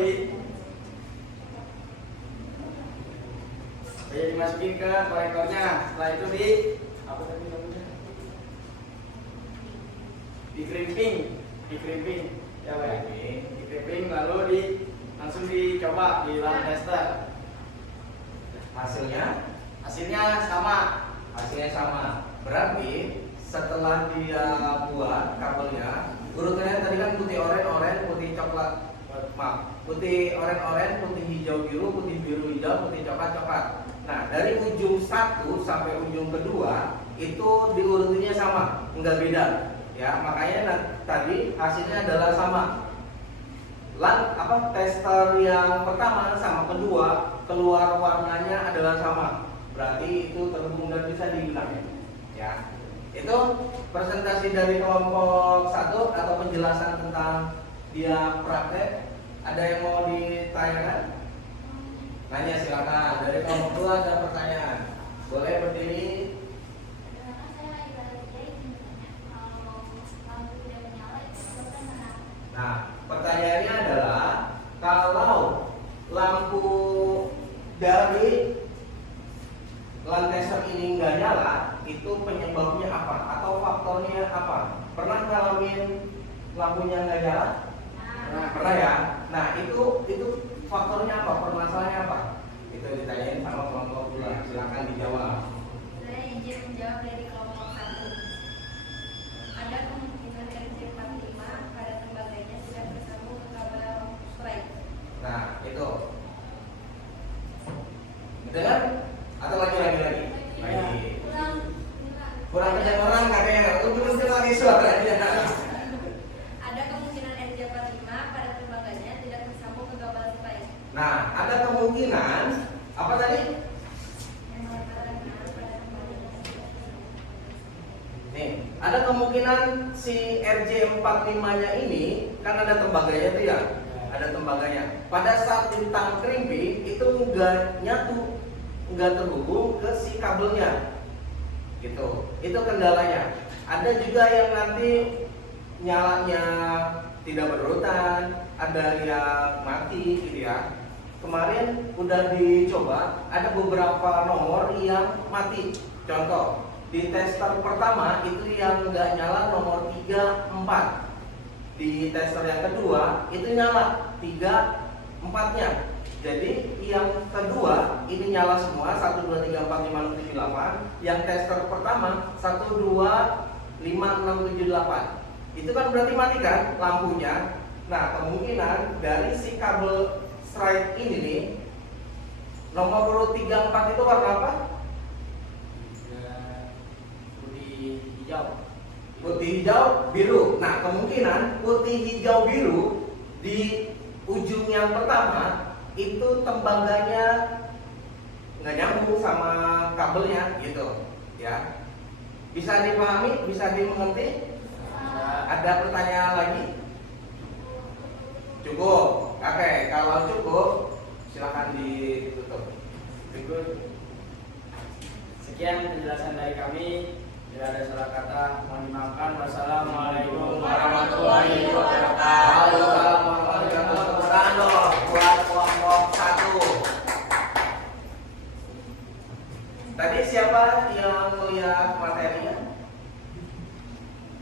dimasukin ke konektornya. Setelah itu dikrimping ya Pak. Dikrimping lalu langsung dicoba di LAN tester. Hasilnya sama. Berarti setelah dia buat kabelnya, urutannya tadi kan putih oranye, putih coklat. Putih oranye, putih hijau biru, putih biru hijau, putih coklat. Nah, dari ujung 1 sampai ujung kedua itu diurutinnya sama, enggak beda. Ya, makanya tadi hasilnya adalah sama. Tester yang pertama sama kedua keluar warnanya adalah sama. Berarti itu terhubung dan bisa digunakan. Ya. Itu presentasi dari kelompok 1 atau penjelasan tentang dia praktek. Ada yang mau ditanyakan? Tanya silakan. Dari kelompok 2 ada pertanyaan. Boleh berdiri. Nah, pertanyaannya adalah kalau lampu dari LAN tester ini nggak nyala, itu penyebabnya apa? Atau faktornya apa? Pernah ngalamin lampunya nggak nyala? Pernah ya? Nah, itu faktornya apa? Permasalahannya apa? Itu ditanyain sama kelompok 2. Silakan dijawab. Saya izin menjawab dari kelompok 1. Ada kemungkinan RJ45 pada tembaganya tidak bersambung ke kabel strike. Kurang kedengeran katanya. Udah lagi suaranya. Ada kemungkinan RJ45 pada tembaganya tidak tersambung ke kabel lain. Nah, ada kemungkinan apa tadi? Nih, ada kemungkinan si RJ45-nya ini kan ada tembaganya tuh ya. Ada tembaganya. Pada saat ditangkrimpi itu enggak nyatu, enggak terhubung ke si kabelnya. Gitu. Itu kendalanya. Ada juga yang nanti nyalanya tidak berurutan, ada yang mati gitu ya. Kemarin udah dicoba, ada beberapa nomor yang mati. Contoh, di tester pertama itu yang nggak nyala nomor 3, 4. Di tester yang kedua itu nyala 3, 4-nya. Jadi yang kedua ini nyala semua 1, 2, 3, 4, 5, 6, 7, 8. Yang tester pertama 1, 2, 5, 6, 7, 8. Itu kan berarti mati kan lampunya. Nah, kemungkinan dari si kabel strike ini nih, nomor urut 3, 4 itu warna apa? Putih hijau. Putih, hijau, biru. Nah, kemungkinan putih, hijau, biru di ujung yang pertama itu tembaganya nggak nyambung sama kabelnya gitu ya. Bisa dipahami, bisa dimengerti? Ada pertanyaan lagi? Cukup. Oke, kalau cukup silakan ditutup. Berikut. Sekian penjelasan dari kami. Bila ada salah kata mohon dimaafkan. Wassalamualaikum warahmatullahi wabarakatuh. Waalaikumsalam warahmatullahi wabarakatuh. Buat kelompok 1. Tadi siapa yang melihat materinya?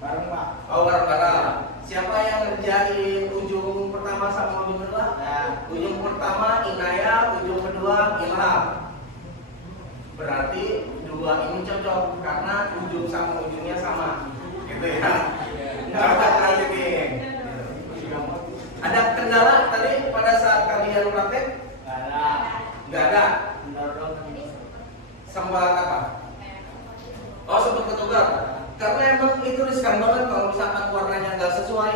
Bareng Pak. Oh, bareng-bareng. Siapa yang ngerjain ujung pertama sama ujung kedua? Nah, Ujung pertama Inaya, ujung kedua Ilham. Berarti dua ini cocok karena ujung sama ujungnya sama, gitu ya. Cocok lagi nih. Ada kendala tadi pada saat kalian praktek? nggak ada. Nggak ada. Benar dong. Sempat apa? Oh, sempat ketukar. Karena emang itu riskan banget kalau misalkan warnanya nggak sesuai,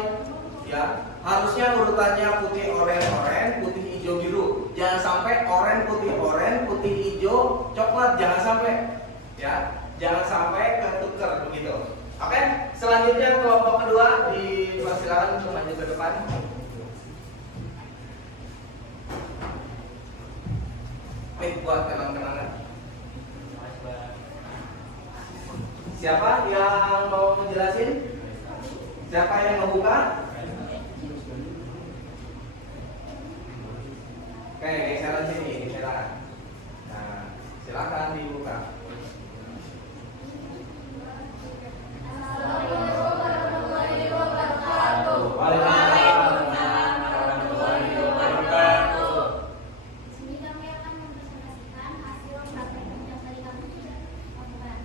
ya. Harusnya urutannya putih oranye, putih hijau biru. Jangan sampai oranye putih hijau coklat, jangan sampai, ya. Jangan sampai ketukar begitu. Oke, selanjutnya kelompok kedua dipersilakan untuk maju ke depan. Buat kenang-kenangan. Siapa yang mau menjelasin? Siapa yang mau buka? Oke, geseran sini, silakan. Nah, silakan dibuka. Di sini kami akan mempresentasikan hasil praktek yang tadi kami sudah lakukan.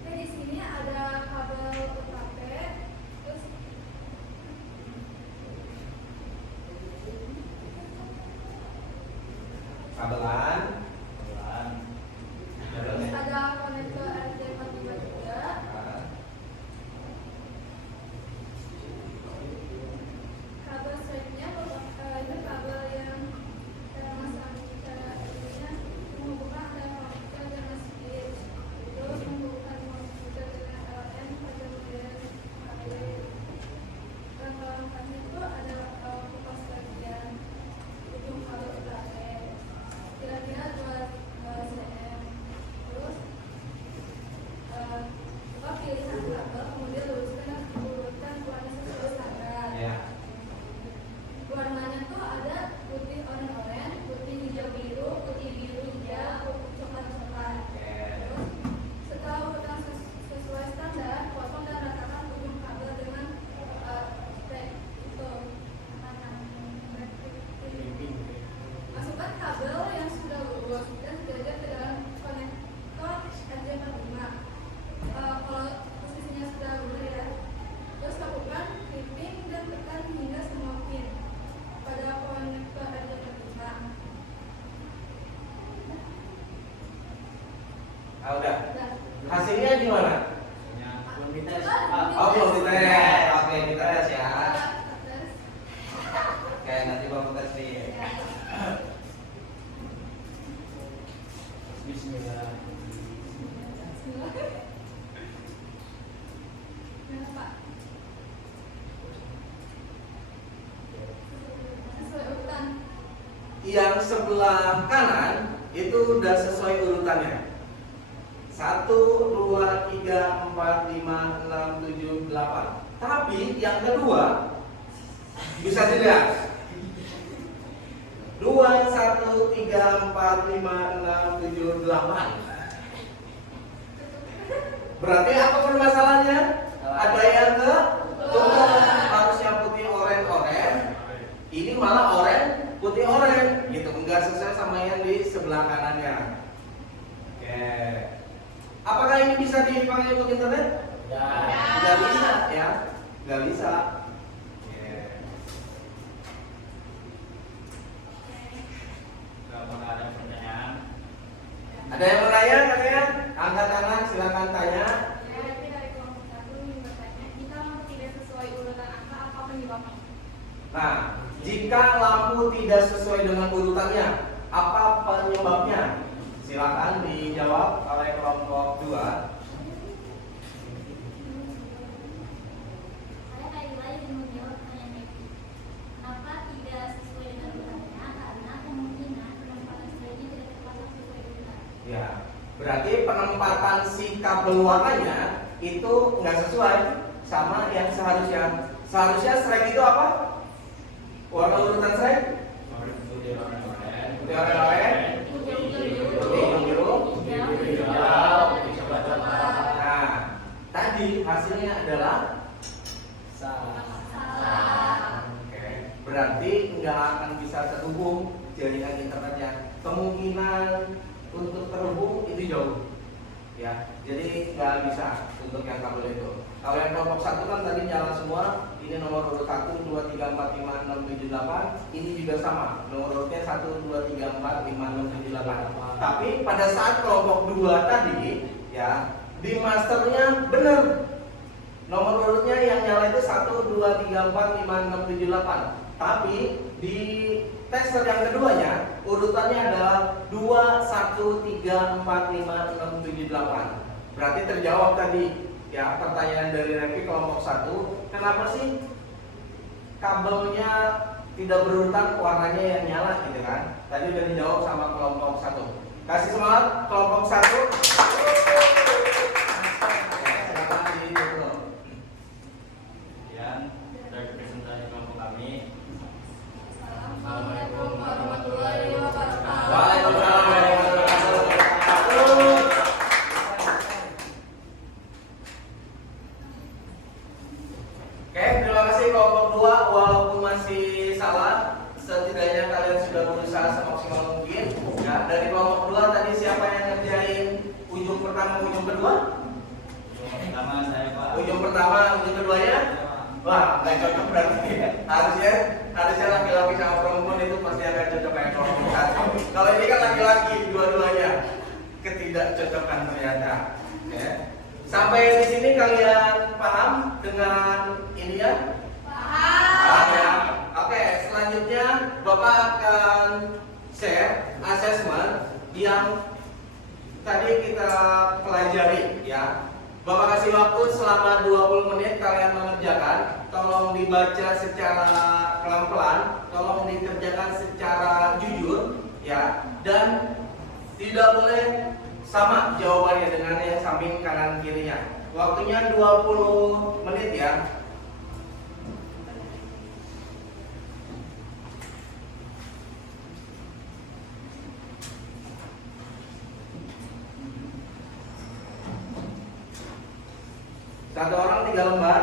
Oke, di sini ada kabel UKP, terus Ah, udah. Udah. Hasilnya gimana? Belum dites. Oh, belum dites. Oke, dites ya. Terus. Oke, nanti bapak tes nih. Ya. Bismillah. Berapa, Pak? Sesuai urutan. Yang sebelah kanan itu udah sesuai urutannya. 1, 2, 3, 4, 5, 6, 7, 8. Tapi yang kedua bisa dilihat 2, 1, 3, 4, 5, 6, 7, 8. Berarti apa permasalahannya? Ada yang ke tunggal, harusnya putih oren. Ini malah oren putih oren gitu, enggak sesuai sama yang di sebelah kanannya. Oke. Apakah ini bisa dipakai untuk internet? Ya. Nggak bisa ya, nggak bisa. Oke. Apakah ada pertanyaan? Ada yang mau nanya kalian? Angkat tangan, silakan tanya. Ya, ini dari kelompok 1 ingin bertanya, jika lampu tidak sesuai urutan angka, apa penyebabnya? Nah, jika lampu tidak sesuai dengan urutannya, apa penyebabnya? Silakan dijawab oleh kelompok 2. Saya tadi lagi menjawab pertanyaan Devi. Kenapa tidak sesuai dengan urutannya? Karena kemungkinan penempatan sebaiknya tidak terpasang sesuai urutan. Ya, berarti penempatan si kabel warnanya itu nggak sesuai sama yang seharusnya. Seharusnya strike itu apa? Warna urutan strike? Putih oren. Putih oren. Nah, tadi hasilnya adalah Salah. oke. Berarti nggak akan bisa terhubung jaringan internetnya. Kemungkinan untuk terhubung itu jauh, ya. Jadi nggak bisa untuk yang kabel itu. Kalau yang kelompok 1 kan tadi nyala semua. Ini nomor urut 1, 2, 3, 4, 5, 6, 7, 8. Ini juga sama. Nomor urutnya 1, 2, 3, 4, 5, 6, 7, 8. Tapi pada saat kelompok 2 tadi, ya, di masternya benar. Nomor urutnya yang nyala itu 1, 2, 3, 4, 5, 6, 7, 8. Tapi di tester yang keduanya urutannya adalah 2, 1, 3, 4, 5, 6, 7, 8. Berarti terjawab tadi ya pertanyaan dari Revi kelompok 1. Kenapa sih kabelnya tidak berurutan warnanya yang nyala gitu kan? Tadi udah dijawab sama kelompok 1. Kasih semangat kelompok 1. Kemudian dari presentasi kelompok kami. Assalamualaikum warahmatullahi wabarakatuh. Waalaikumsalam warahmatullahi wabarakatuh. Oke, terima kasih kelompok 2. Walaupun masih salah, setidaknya kalian sudah berusaha semaksimal mungkin. Ya, dari kelompok 2 tadi siapa yang ngerjain ujung pertama, ujung kedua? Pertama saya Pak. Ujung pertama, ujung keduanya? Wah, nggak cocok berarti. Harusnya laki-laki sama perempuan itu pasti akan cocok kayak kelompok 1. Kalau ini kan laki-laki dua-duanya, ketidakcocokan ternyata. Ya. Sampai di sini kalian paham dengan ini ya? Paham ya? Oke, selanjutnya Bapak akan share assessment yang tadi kita pelajari ya. Bapak kasih waktu selama 20 menit kalian mengerjakan. Tolong dibaca secara pelan-pelan, tolong dikerjakan secara jujur ya, dan tidak boleh sama jawabannya dengan yang samping kanan kirinya. Waktunya 20 menit ya. Satu orang 3 lembar.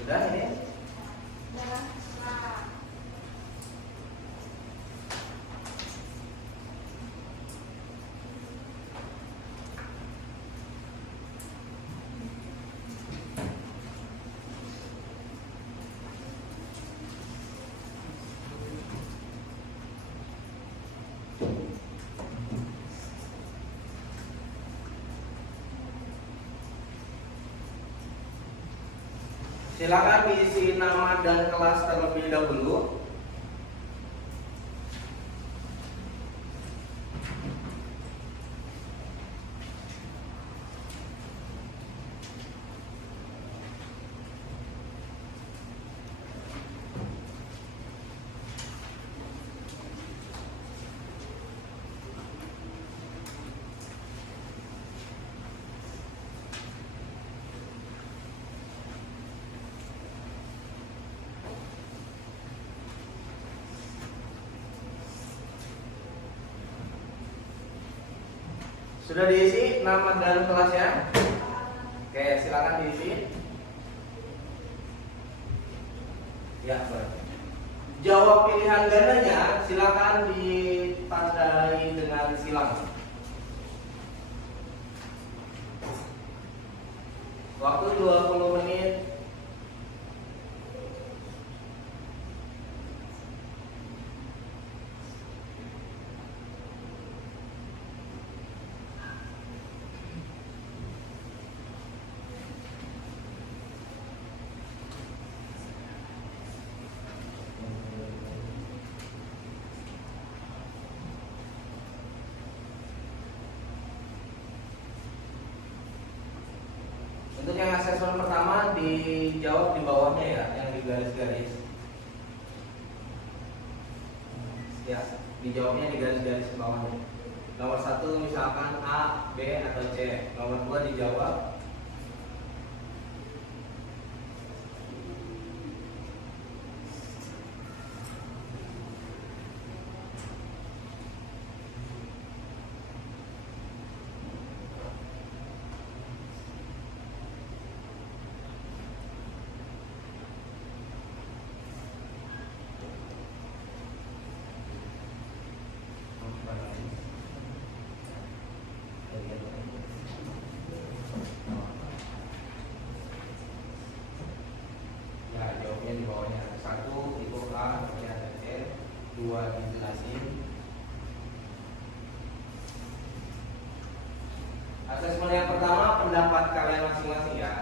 Sudah ini? Silakan diisi nama dan kelas terlebih dahulu. Sudah diisi nama dan kelasnya? Oke, silakan diisi. Ya, boleh. Jawab pilihan gandanya silakan ditandai dengan silang. Waktu 20 menit. Untuk yang asesmen pertama dijawab di bawahnya ya, yang di garis-garis. Ya, dijawabnya di garis-garis bawahnya. Nomor 1 misalkan A, B atau C. Nomor 2 dijawab ya, jawabnya di bawahnya. 1 itu A, B atau C. 2 dijelasin. Asesmen yang pertama pendapat kalian masing-masing ya.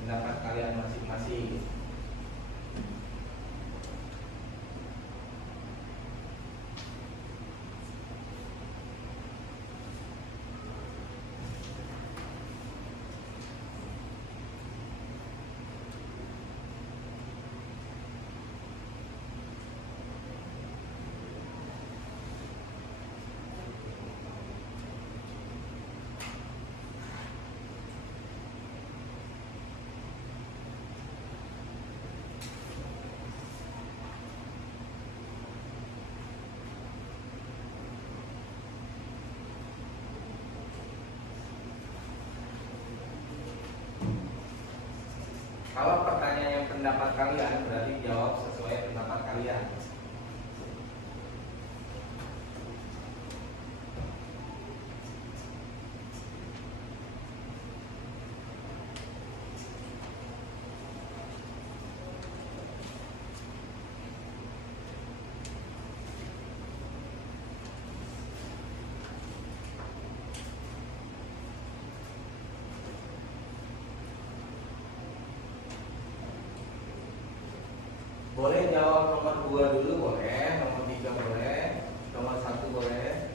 Pendapat kalian masing-masing. Kalau pertanyaannya pendapat kalian, berarti jawab sesuai pendapat kalian. Boleh jawab nomor 2 dulu boleh, nomor 3 boleh, nomor 1 boleh.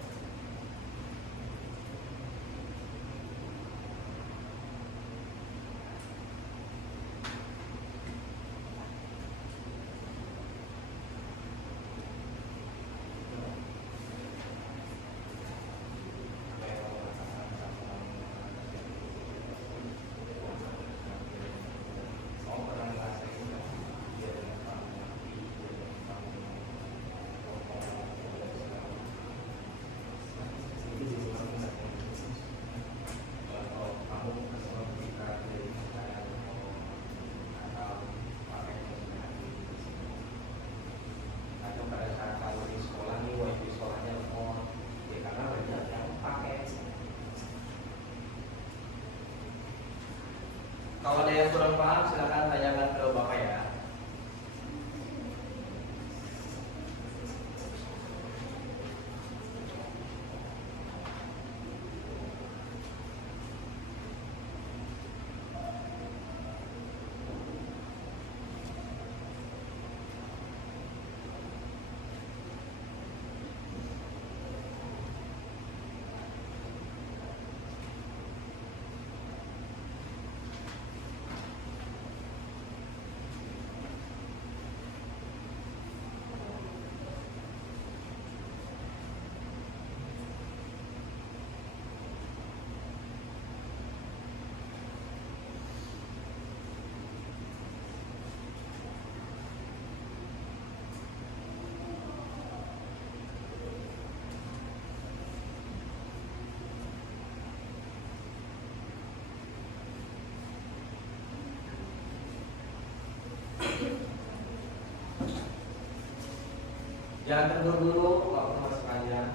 yang kurang paham silakan tanyakan ke Bapak ya. Jangan terburu-buru waktu masih panjang.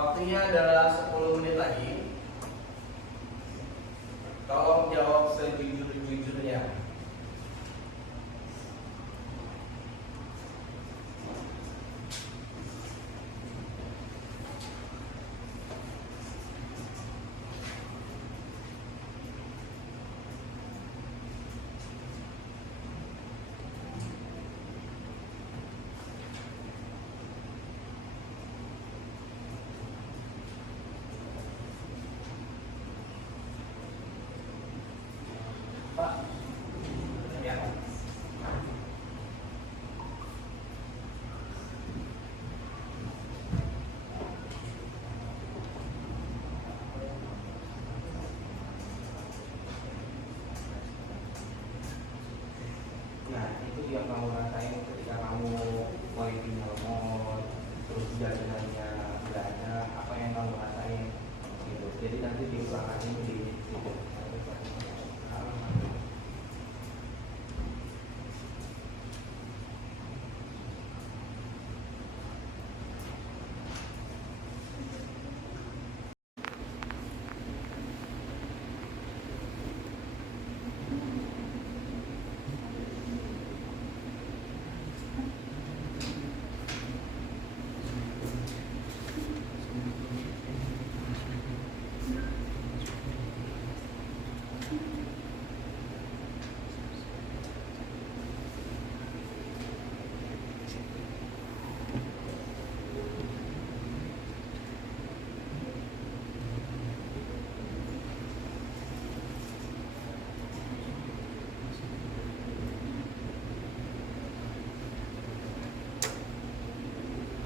Waktunya adalah 10 menit lagi. Tolong jawab sejujur-jujurnya. Pak, ya. Nah, itu yang kamu rasain ketika kamu mulai tinggal mall, terus jajanannya nggak ada, apa yang kamu rasain gitu. Jadi nanti diulang lagi di situ.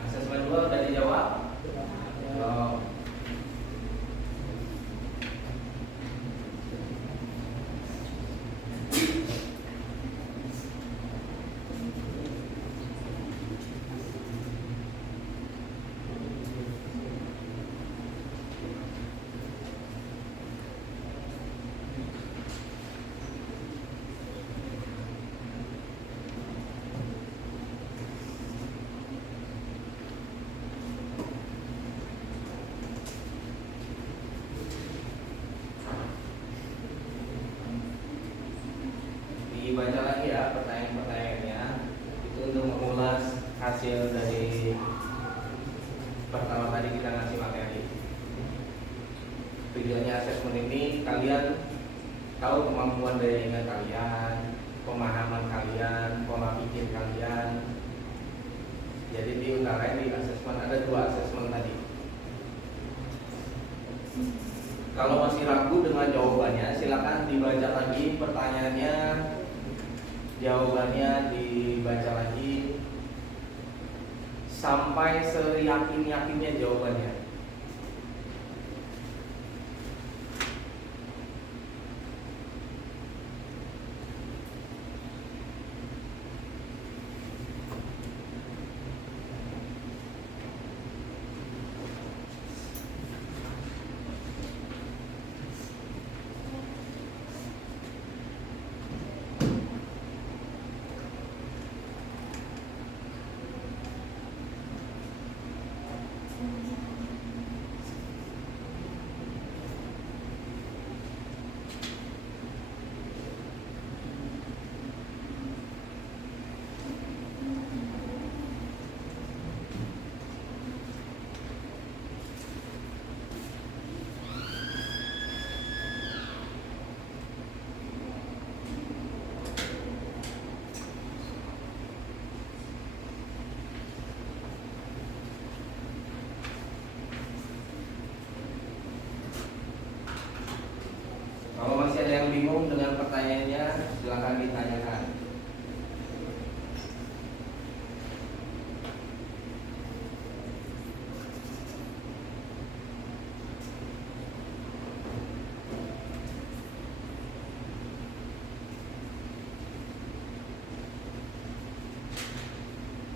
Asesmen 2 udah dijawab? Oh. Dibaca lagi ya pertanyaan-pertanyaannya. Itu untuk mengulas hasil dari pertama tadi kita ngasih materi. Tujuannya asesmen ini kalian tahu kemampuan daya ingat kalian, pemahaman kalian, pola pikir kalian. Jadi diutarain di asesmen ada 2 asesmen tadi. Kalau masih ragu dengan jawabannya, silakan dibaca lagi pertanyaannya, jawabannya dibaca lagi sampai seyakin-yakinnya jawabannya. Kalau masih ada yang bingung dengan pertanyaannya, silakan ditanyakan.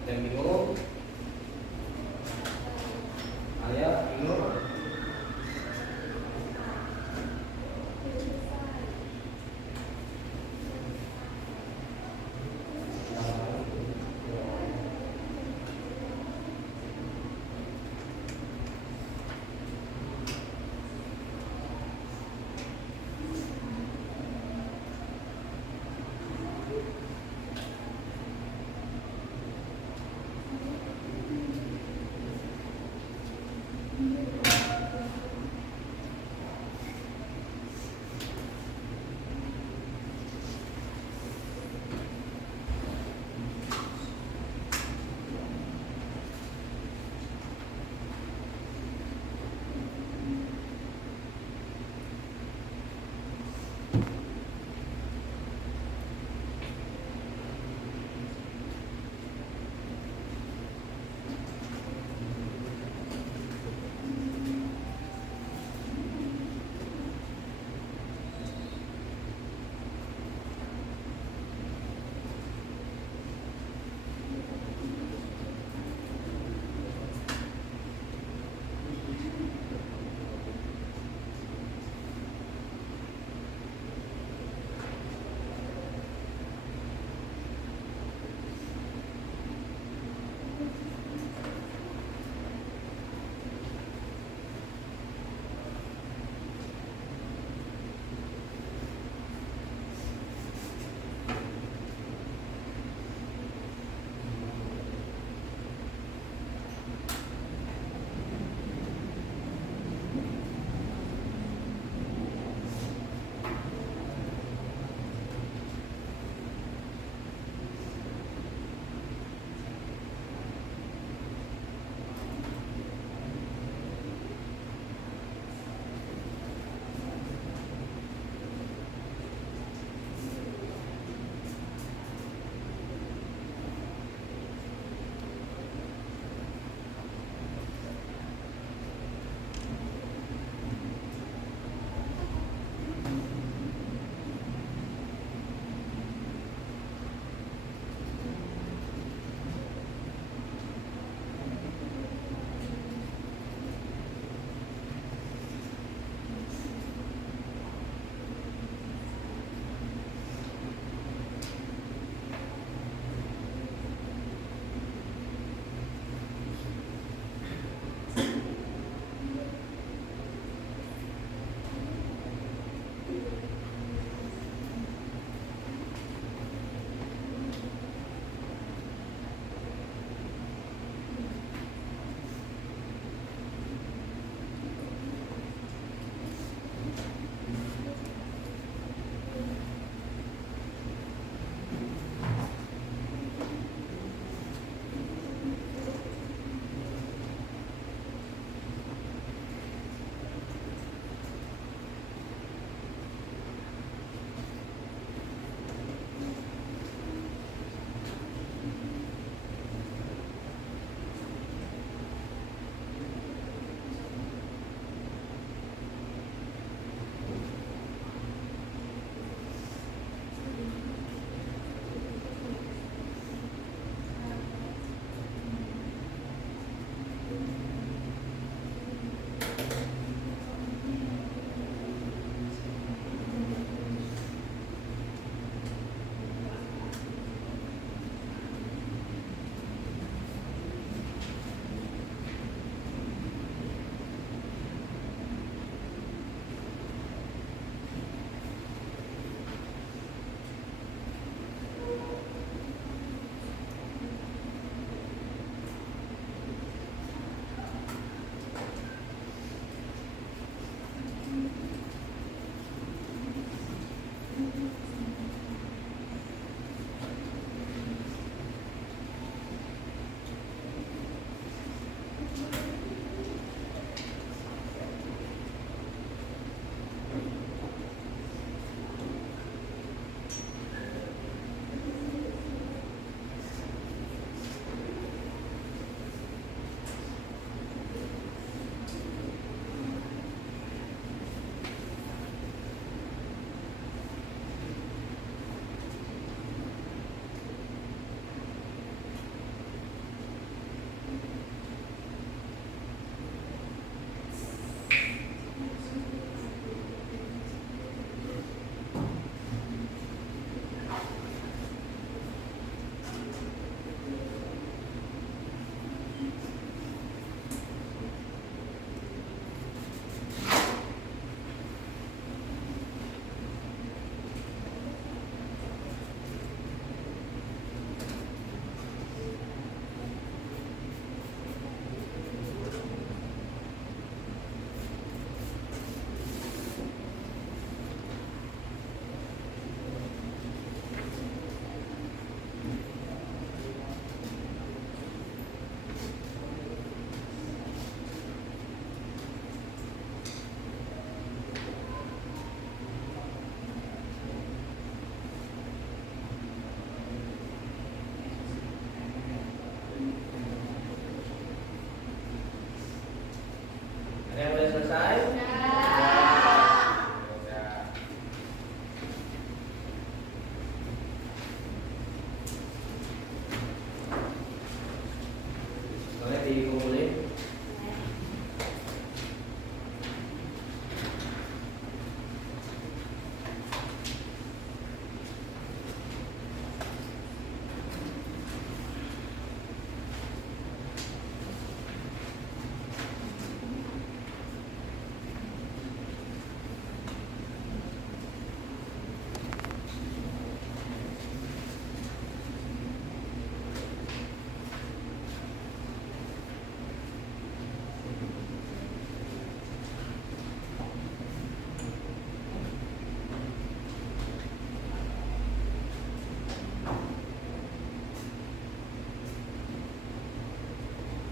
Ada yang bingung? Ayo, bingung?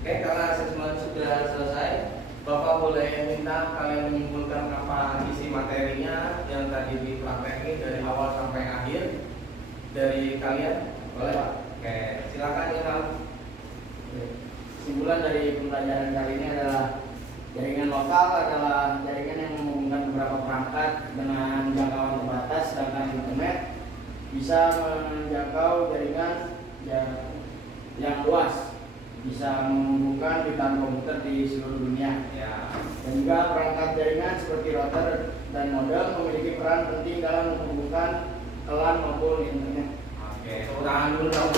Oke, karena asesmen sudah selesai, Bapak boleh minta kalian menyimpulkan apa isi materinya yang tadi dipraktekin dari awal sampai akhir dari kalian, boleh Pak? Oke, silakan Ilham. Kesimpulan dari pembelajaran kali ini adalah jaringan lokal adalah jaringan yang menghubungkan beberapa perangkat dengan jangkauan terbatas, sedangkan internet bisa menjangkau jaringan yang luas, bisa menghubungkan jutaan komputer di seluruh dunia. Ya. Dan juga perangkat jaringan seperti router dan modem memiliki peran penting dalam menghubungkan LAN maupun internet. Oke, tepuk tangan dulu dong.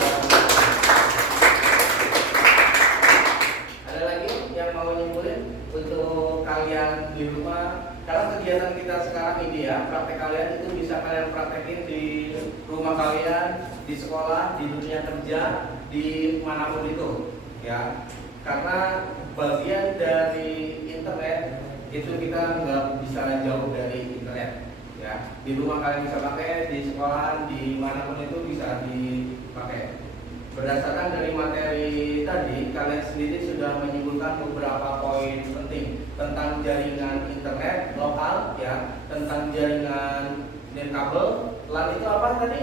Ada lagi yang mau nyimpulin untuk kalian di rumah? Karena kegiatan kita sekarang ini ya, praktek kalian itu bisa kalian praktekin di rumah kalian, di sekolah, di dunia kerja, di manapun itu, ya. Karena bagian dari internet itu kita nggak bisa jauh dari internet, ya. Di rumah kalian bisa pakai, di sekolah, di manapun itu bisa dipakai. Berdasarkan dari materi tadi, kalian sendiri sudah menyimpulkan beberapa poin penting tentang jaringan internet lokal, ya, tentang jaringan nirkabel. LAN itu apa tadi?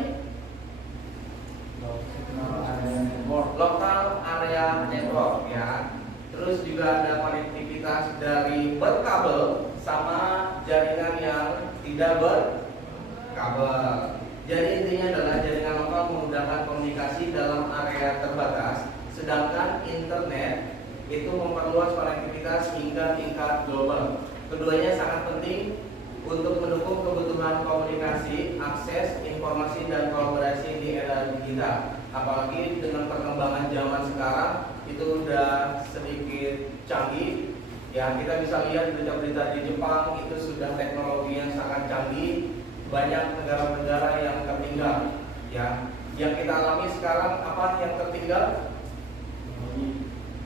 Local area network, ya. Terus juga ada konektivitas dari berkabel sama jaringan yang tidak berkabel. Jadi intinya adalah jaringan lokal memudahkan komunikasi dalam area terbatas, sedangkan internet itu memperluas konektivitas hingga tingkat global. Keduanya sangat penting untuk mendukung kebutuhan komunikasi, akses, informasi, dan kolaborasi di era digital. Apalagi dengan perkembangan zaman sekarang itu udah sedikit canggih. Ya, kita bisa lihat berita-berita di Jepang itu sudah teknologi yang sangat canggih. Banyak negara-negara yang tertinggal, ya. Yang kita alami sekarang apa yang tertinggal?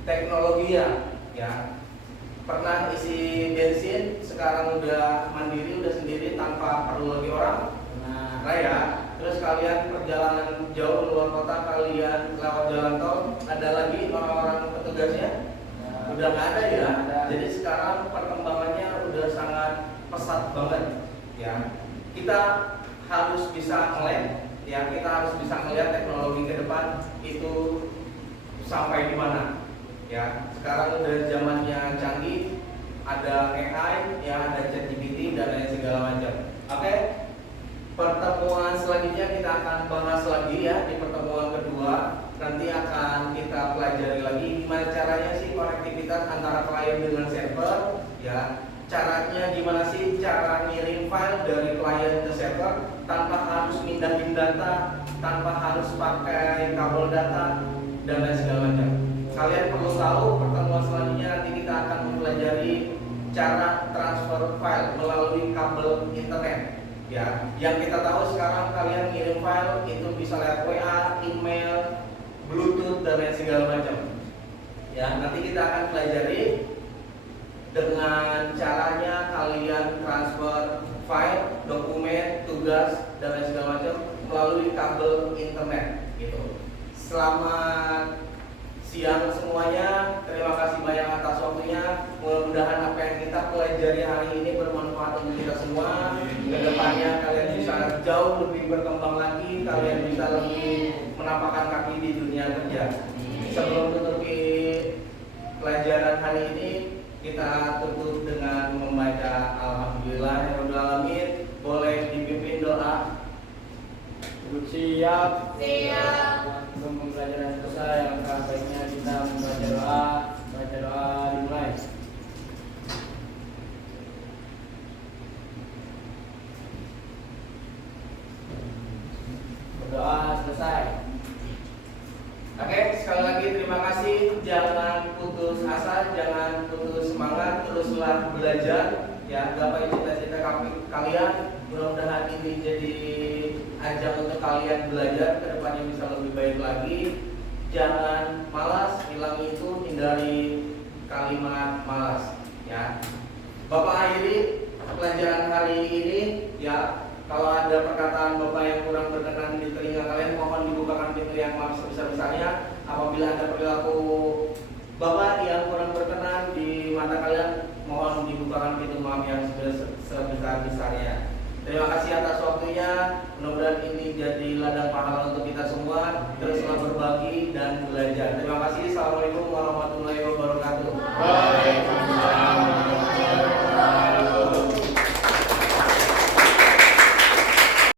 Teknologi, ya. Pernah isi bensin, sekarang udah mandiri, udah sendiri tanpa perlu lagi orang. Nah ya, terus kalian perjalanan jauh luar kota, kalian lewat jalan tol, ada lagi orang-orang petugasnya? Udah nggak ada, ya. Jadi sekarang perkembangannya udah sangat pesat banget, ya. Kita harus bisa melek, ya, kita harus bisa melihat teknologi ke depan itu sampai di mana, ya. Sekarang udah zamannya canggih, ada AI, ya, ada ChatGPT dan lain segala macam. Oke, pertemuan selanjutnya kita akan bahas lagi, ya, di pertemuan kedua. Nanti akan kita pelajari lagi gimana caranya sih konektivitas antara klien dengan server, ya. Caranya gimana sih cara ngirim file dari klien ke server tanpa harus mindahin data, tanpa harus pakai kabel data dan lain segala macam. Kalian perlu tahu pertemuan selanjutnya nanti kita akan mempelajari cara transfer file melalui kabel internet. Ya, yang kita tahu sekarang kalian ngirim file itu bisa lewat WA, email, Bluetooth dan lain segala macam. Ya, nanti kita akan pelajari dengan caranya kalian transfer file, dokumen, tugas dan lain segala macam melalui kabel internet gitu. Selamat siang semuanya. Terima kasih banyak atas waktunya. Mudah-mudahan apa yang kita pelajari hari ini bermanfaat untuk kita semua. Kedepannya kalian bisa jauh lebih berkembang lagi, kalian bisa lebih menapakkan kaki di dunia kerja. Sebelum tutupi pelajaran hari ini, kita tutup dengan membaca Alhamdulillahirabbil alamin. Boleh dipimpin doa. Siap. Siap. Sebelum pembelajaran selesai, alangkah baiknya kita membaca doa. Baca doa dimulai. Berdoa selesai. Oke, sekali lagi terima kasih. Jangan putus asa, jangan putus semangat, teruslah belajar. Ya, gapai cita-cita kalian. Mudah-mudahan ini jadi ajang untuk kalian belajar, kedepannya bisa lebih baik lagi. Jangan malas, hilangi itu, hindari kalimat malas. Ya, Bapak akhiri pelajaran hari ini. Ya, kalau ada perkataan Bapak yang kurang berkenan di telinga kalian, mohon dibukakan pintu yang maaf sebesar-besarnya. Apabila ada perilaku Bapak yang kurang berkenan di mata kalian, mohon dibukakan pintu maaf yang sebesar-besarnya. Terima kasih atas waktunya. Mudah-mudahan ini jadi ladang pahala untuk kita semua. Teruslah berbagi dan belajar. Terima kasih. Assalamualaikum warahmatullahi wabarakatuh.